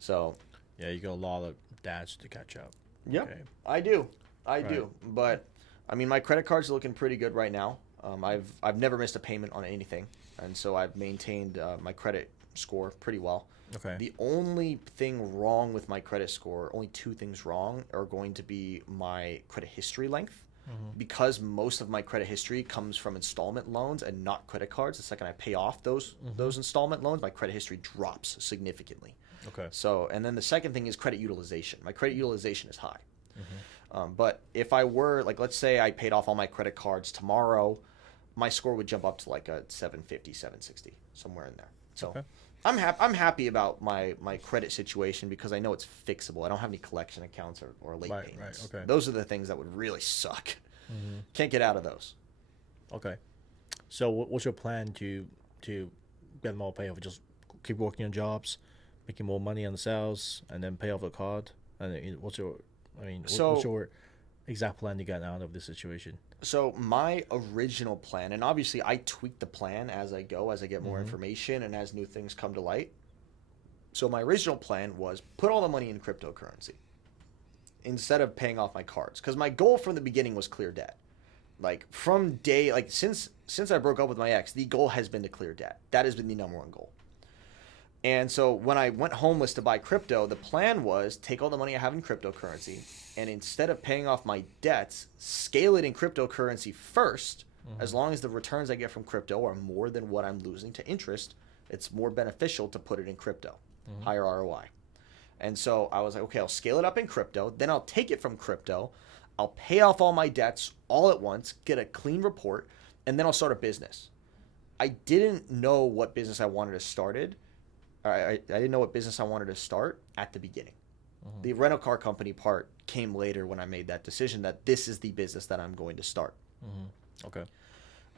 So Yeah, you got a lot of debts to catch up. yeah, Okay. I do. But I mean, my credit cards are looking pretty good right now. I've never missed a payment on anything, and so I've maintained my credit score pretty well. Okay. The only thing wrong with my credit score, only 2 things wrong, are going to be my credit history length. Because most of my credit history comes from installment loans and not credit cards. The second I pay off those installment loans, my credit history drops significantly. Okay. So, and then the second thing is credit utilization. My credit utilization is high. But if I were, like, let's say I paid off all my credit cards tomorrow, my score would jump up to like a 750, 760, somewhere in there. So Okay. I'm happy about my credit situation because I know it's fixable. I don't have any collection accounts or late Right, payments. right, okay. Those are the things that would really suck. Can't get out of those. Okay. So what's your plan to get more payoff? Just keep working on jobs, making more money on the sales, and then pay off the card? And then what's your exact plan to get out of this situation? So my original plan, and obviously I tweak the plan as I go, as I get more information and as new things come to light. So my original plan was put all the money in cryptocurrency instead of paying off my cards. Because my goal from the beginning was clear debt. Like since I broke up with my ex, the goal has been to clear debt. That has been the number one goal. And so when I went homeless to buy crypto, the plan was take all the money I have in cryptocurrency, and instead of paying off my debts, scale it in cryptocurrency first. As long as the returns I get from crypto are more than what I'm losing to interest, it's more beneficial to put it in crypto, higher ROI. And so I was like, okay, I'll scale it up in crypto, then I'll take it from crypto, I'll pay off all my debts all at once, get a clean report, and then I'll start a business. I didn't know what business I wanted to start. I didn't know what business I wanted to start at the beginning. The rental car company part came later when I made that decision that this is the business that I'm going to start. Okay.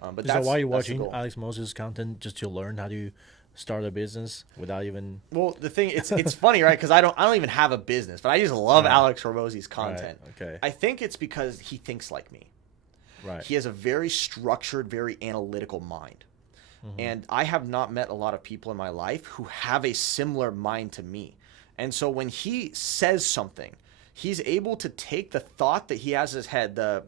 But So that's why are you that's the watching goal. Alex Moses' content just to learn how to start a business without even? Well, the thing it's funny, right? Because I don't even have a business, but I just love Right. Alex Ramos's content. Right, okay. I think it's because he thinks like me. Right. He has a very structured, very analytical mind. And I have not met a lot of people in my life who have a similar mind to me. And so when he says something, he's able to take the thought that he has in his head, the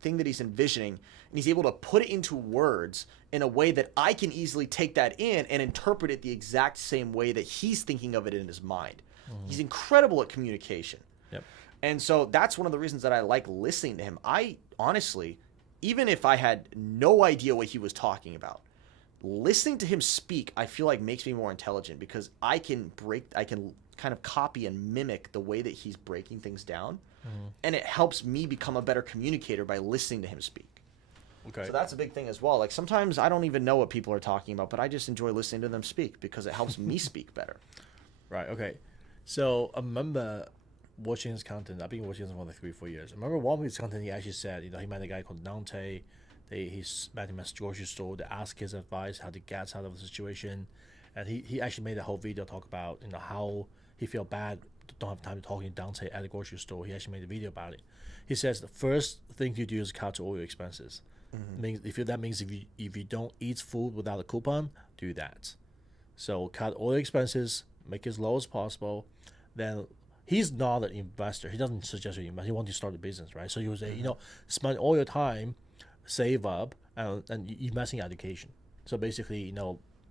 thing that he's envisioning, and he's able to put it into words in a way that I can easily take that in and interpret it the exact same way that he's thinking of it in his mind. He's incredible at communication. Yep. And so that's one of the reasons that I like listening to him. I honestly, even if I had no idea what he was talking about, listening to him speak, I feel like makes me more intelligent because I can kind of copy and mimic the way that he's breaking things down. And it helps me become a better communicator by listening to him speak. Okay. So that's a big thing as well. Like sometimes I don't even know what people are talking about, but I just enjoy listening to them speak because it helps me speak better. Right. Okay. So I remember watching his content. I've been watching him for like 3-4 years. I remember one of his content. He actually said, he met a guy called Dante. He's met him at the grocery store to ask his advice how to get out of the situation, and he actually made a whole video talk about how he felt bad, don't have time to talk to Dante at the grocery store. He actually made a video about it. He says the first thing you do is cut all your expenses. Means if you don't eat food without a coupon, do that. So cut all your expenses, make it as low as possible. Then he's not an investor. He doesn't suggest you invest. He wants to start a business, right? So he will say, spend all your time, save up, and invest in education. So basically,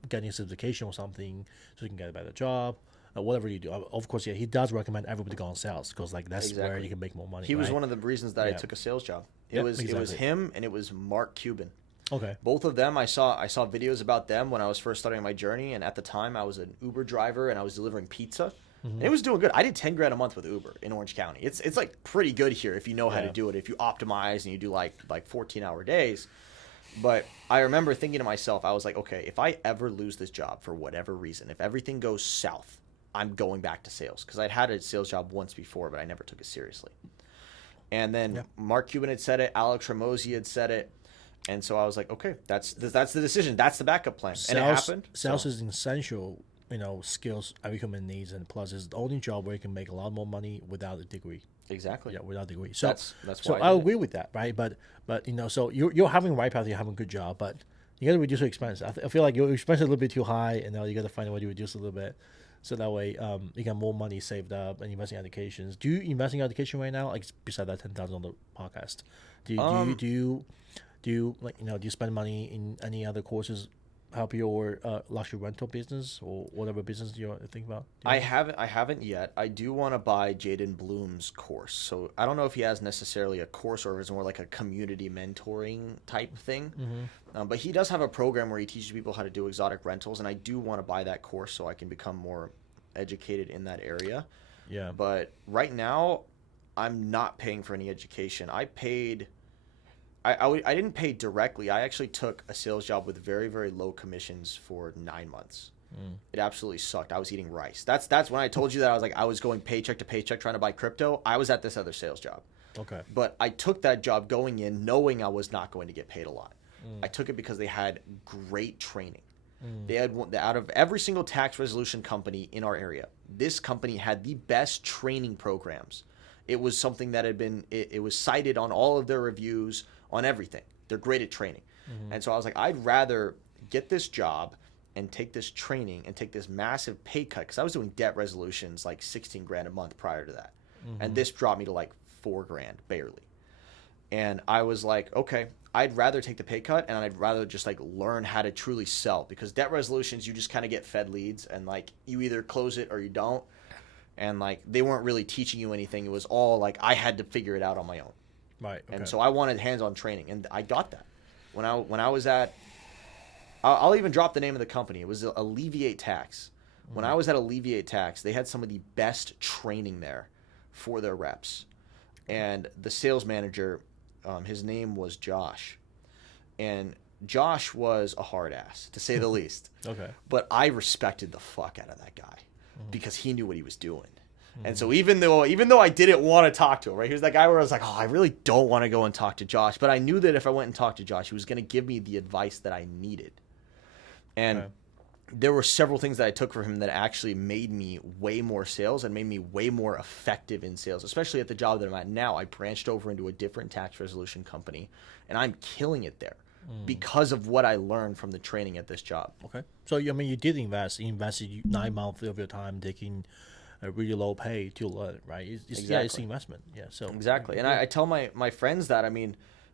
getting a certification or something so you can get a better job. Whatever you do, of course, he does recommend everybody go on sales because that's where you can make more money. He was one of the reasons that I took a sales job. It was him and it was Mark Cuban. Okay. Both of them, I saw videos about them when I was first starting my journey, and at the time I was an Uber driver and I was delivering pizza. And it was doing good. I did $10,000 a month with Uber in Orange County. It's like pretty good here if you know how to do it. If you optimize and you do like 14-hour days. But I remember thinking to myself, I was like, okay, if I ever lose this job for whatever reason, if everything goes south, I'm going back to sales, because I'd had a sales job once before, but I never took it seriously. And then Mark Cuban had said it, Alex Ramosi had said it, and so I was like, okay, that's the decision, that's the backup plan, and it happened. Sales is an essential, skills every human needs, and plus it's the only job where you can make a lot more money without a degree. Exactly. Yeah, without a degree. So that's so why I agree with that, right? But so you're having the right path, you're having a good job, but you got to reduce your expense. I feel like your expense is a little bit too high, and now you got to find a way to reduce a little bit. So that way, you get more money saved up and invest in education. Do you invest in education right now? Like beside that $10,000 on the podcast, do you spend money in any other courses, help your luxury rental business or whatever business you're thinking about? I haven't yet. I do want to buy Jaden Bloom's course. So I don't know if he has necessarily a course or if it's more like a community mentoring type thing. But he does have a program where he teaches people how to do exotic rentals, and I do want to buy that course so I can become more educated in that area. Yeah. But right now, I'm not paying for any education. I didn't pay directly. I actually took a sales job with very, very low commissions for 9 months. It absolutely sucked. I was eating rice. That's when I told you that I was going paycheck to paycheck trying to buy crypto. I was at this other sales job. Okay. But I took that job going in knowing I was not going to get paid a lot. I took it because they had great training. They had out of every single tax resolution company in our area, this company had the best training programs. It was something that had been it was cited on all of their reviews, on everything. They're great at training. And so I was like, I'd rather get this job and take this training and take this massive pay cut, because I was doing debt resolutions like $16,000 a month prior to that. And this dropped me to like $4,000 barely. And I was like, okay, I'd rather take the pay cut, and I'd rather just like learn how to truly sell, because debt resolutions, you just kind of get fed leads and like you either close it or you don't. And like they weren't really teaching you anything. It was all like I had to figure it out on my own. Right. Okay. And so I wanted hands-on training, and I got that. When I was at, I'll even drop the name of the company. It was Alleviate Tax. When I was at Alleviate Tax, they had some of the best training there for their reps. And the sales manager, his name was Josh. And Josh was a hard ass, to say the least. Okay. But I respected the fuck out of that guy because he knew what he was doing. And so even though I didn't want to talk to him, right? Here's that guy where I was like, oh, I really don't want to go and talk to Josh. But I knew that if I went and talked to Josh, he was going to give me the advice that I needed. And there were several things that I took from him that actually made me way more sales and made me way more effective in sales, especially at the job that I'm at now. I branched over into a different tax resolution company, and I'm killing it there because of what I learned from the training at this job. Okay. So, you did invest. You invested 9 months of your time taking a really low pay to learn, right? It's investment. Yeah. So exactly. And I tell my friends that,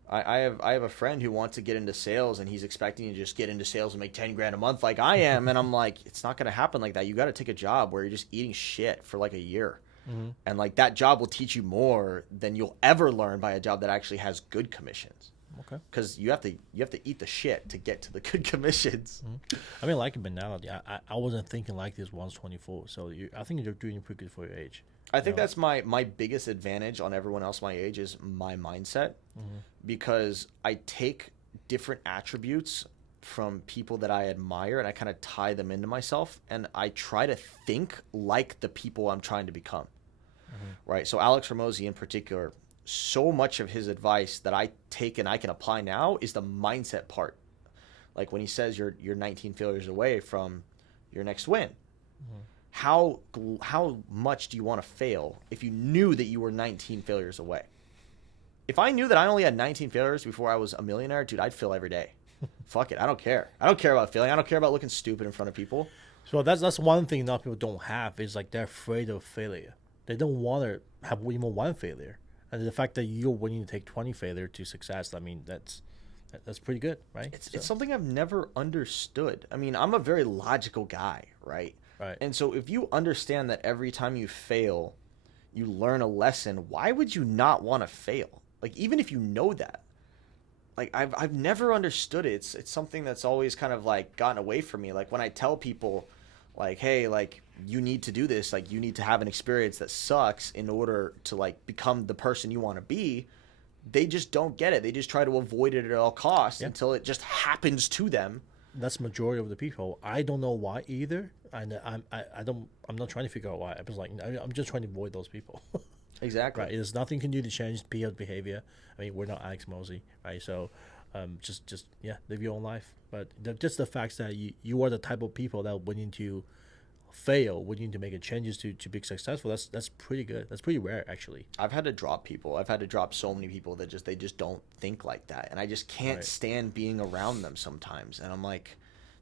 I have a friend who wants to get into sales, and he's expecting to just get into sales and make $10,000 a month like I am. And I'm like, it's not going to happen like that. You got to take a job where you're just eating shit for like a year. And like that job will teach you more than you'll ever learn by a job that actually has good commissions. Okay. Because you have to eat the shit to get to the good commissions. I mean, like a banality. I wasn't thinking like this once 24. So I think you're doing pretty good for your age. I think that's my biggest advantage on everyone else my age is my mindset, because I take different attributes from people that I admire, and I kind of tie them into myself, and I try to think like the people I'm trying to become. Right? So Alex Ramosi in particular, so much of his advice that I take and I can apply now is the mindset part. Like when he says you're 19 failures away from your next win. How much do you want to fail if you knew that you were 19 failures away? If I knew that I only had 19 failures before I was a millionaire, dude, I'd fail every day. Fuck it. I don't care. I don't care about failing. I don't care about looking stupid in front of people. So that's one thing a lot of people don't have is like they're afraid of failure. They don't want to have even one failure. And the fact that you're willing to take 20 failure to success, I mean, that's pretty good, right? It's something I've never understood. I mean, I'm a very logical guy, right? Right. And so if you understand that every time you fail, you learn a lesson, why would you not want to fail? Like, even if you know that. Like, I've never understood it. It's something that's always kind of, like, gotten away from me. Like, when I tell people, like, hey, like, you need to do this. Like, you need to have an experience that sucks in order to, like, become the person you want to be. They just don't get it. They just try to avoid it at all costs until it just happens to them. That's majority of the people. I don't know why either. And I'm not trying to figure out why. I'm just trying to avoid those people. Exactly. Right. There's nothing you can do to change people's behavior. I mean, we're not Alex Mosey, right? So, just live your own life. But just the fact that you are the type of people that are willing to fail, willing to make changes to be successful. That's pretty good. That's pretty rare, actually. I've had to drop people. I've had to drop so many people that they just don't think like that, and I just can't stand being around them sometimes. And I'm like,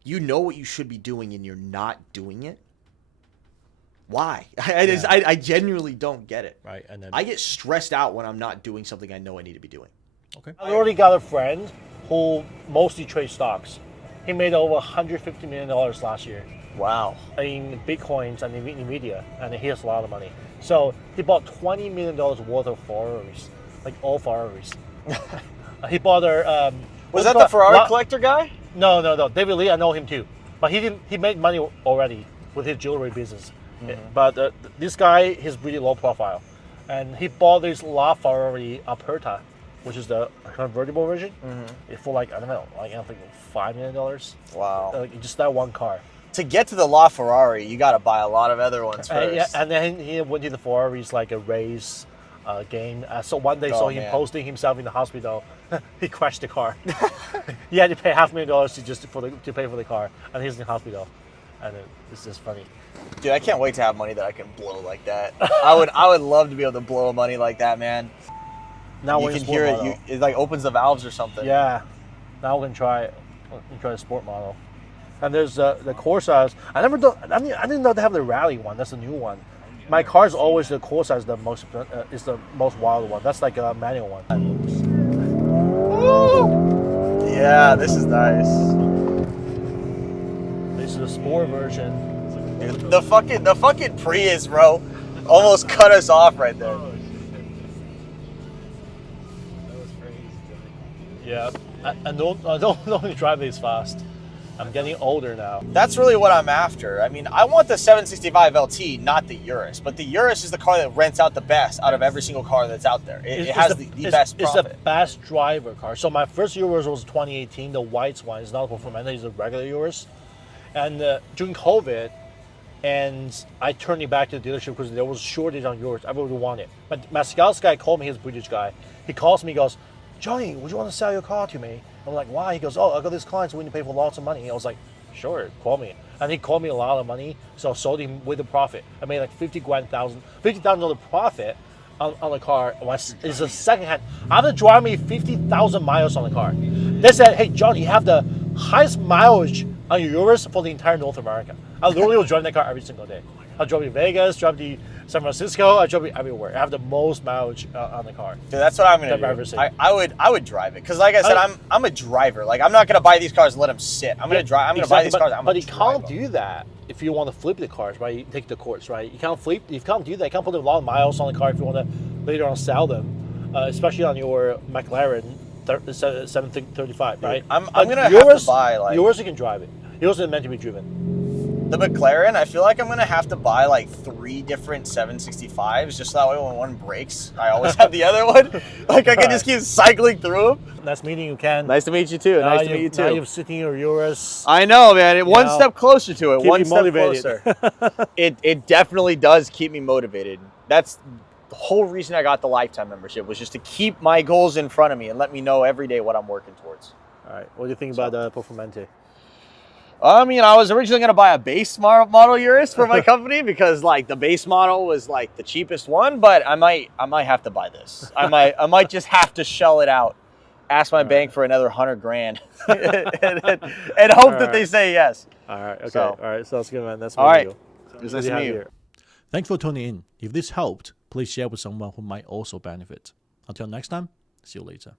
you know what you should be doing, and you're not doing it. Why? I genuinely don't get it. Right. And then I get stressed out when I'm not doing something I know I need to be doing. Okay. I already got a friend who mostly trades stocks. He made over $150 million last year. Wow. In Bitcoins and Nvidia, and he has a lot of money. So he bought $20 million worth of Ferraris, like all Ferraris. He bought their. Was that the Ferrari collector guy? No. David Lee, I know him too, but he made money already with his jewelry business. But this guy, he's really low profile, and he bought this LaFerrari Aperta, which is the convertible version, for like I think $5 million. Wow. Just that one car. To get to the LaFerrari, you got to buy a lot of other ones first. And then he went to the Ferraris like a race game. So one day, saw him posting himself in the hospital. He crashed the car. He had to pay $500,000 to pay for the car, and he's in the hospital. And it's just funny. Dude, I can't wait to have money that I can blow like that. I would love to be able to blow money like that, man. Now you can hear it. It like opens the valves or something. Yeah. Now we can try the sport model. And there's the Corsa. I didn't know they have the rally one. That's a new one. My car's always the Corsa is the most wild one. That's like a manual one. Yeah, this is nice. This is the sport version. The fucking Prius, bro, almost cut us off right there. That was crazy. Yeah, I don't drive these fast. I'm getting older now. That's really what I'm after. I mean, I want the 765 LT, not the Urus. But the Urus is the car that rents out the best out of every single car that's out there. It has the best profit. It's the best driver car. So my first Urus was 2018, the white one. It's not a Performante, it's a regular Urus. And during COVID, and I turned it back to the dealership because there was a shortage on Urus. Everybody wanted it. But my scouts guy called me, he's a British guy. He calls me, he goes, Johnny, would you want to sell your car to me? I'm like, why? He goes, I got this client willing to pay for lots of money. I was like, sure, call me. And he called me a lot of money, so I sold him with a profit. I made like $50,000 profit on the car. It's a second hand. After driving me 50,000 miles on the car, they said, hey, John, you have the highest mileage on your Urus for the entire North America. I literally was driving that car every single day. I drove to Vegas, drove to San Francisco. I drove it everywhere. I have the most mileage on the car. Dude, that's what I'm gonna do. I would drive it because, like I said, I'm a driver. Like I'm not gonna buy these cars and let them sit. I'm gonna drive. I'm gonna buy these cars. But you can't do that if you want to flip the cars, right? You take the course, right? You can't flip. You can't do that. You can't put a lot of miles on the car if you want to later on sell them, especially on your McLaren 735, right? I'm gonna have to buy like yours. You can drive it. Yours is meant to be driven. The McLaren, I feel like I'm going to have to buy like 3 different 765s just so that way when one breaks, I always have the other one. Like I can just keep cycling through them. Nice meeting you, Ken. Nice to meet you too. Nice to meet you Now too. you're sitting in your urus. I know, man. One step closer to it. Keep One you step motivated. closer. It definitely does keep me motivated. That's the whole reason I got the lifetime membership, was just to keep my goals in front of me and let me know every day what I'm working towards. All right. What do you think about the Performante? I mean, I was originally going to buy a base model Urus for my company because like the base model was like the cheapest one, but I might have to buy this. I might just have to shell it out, ask my bank for another $100,000 and hope that they say yes. All right. Okay. So, all right. Sounds good, man. That's all right. you. It was nice to meet you. Thanks for tuning in. If this helped, please share with someone who might also benefit. Until next time, see you later.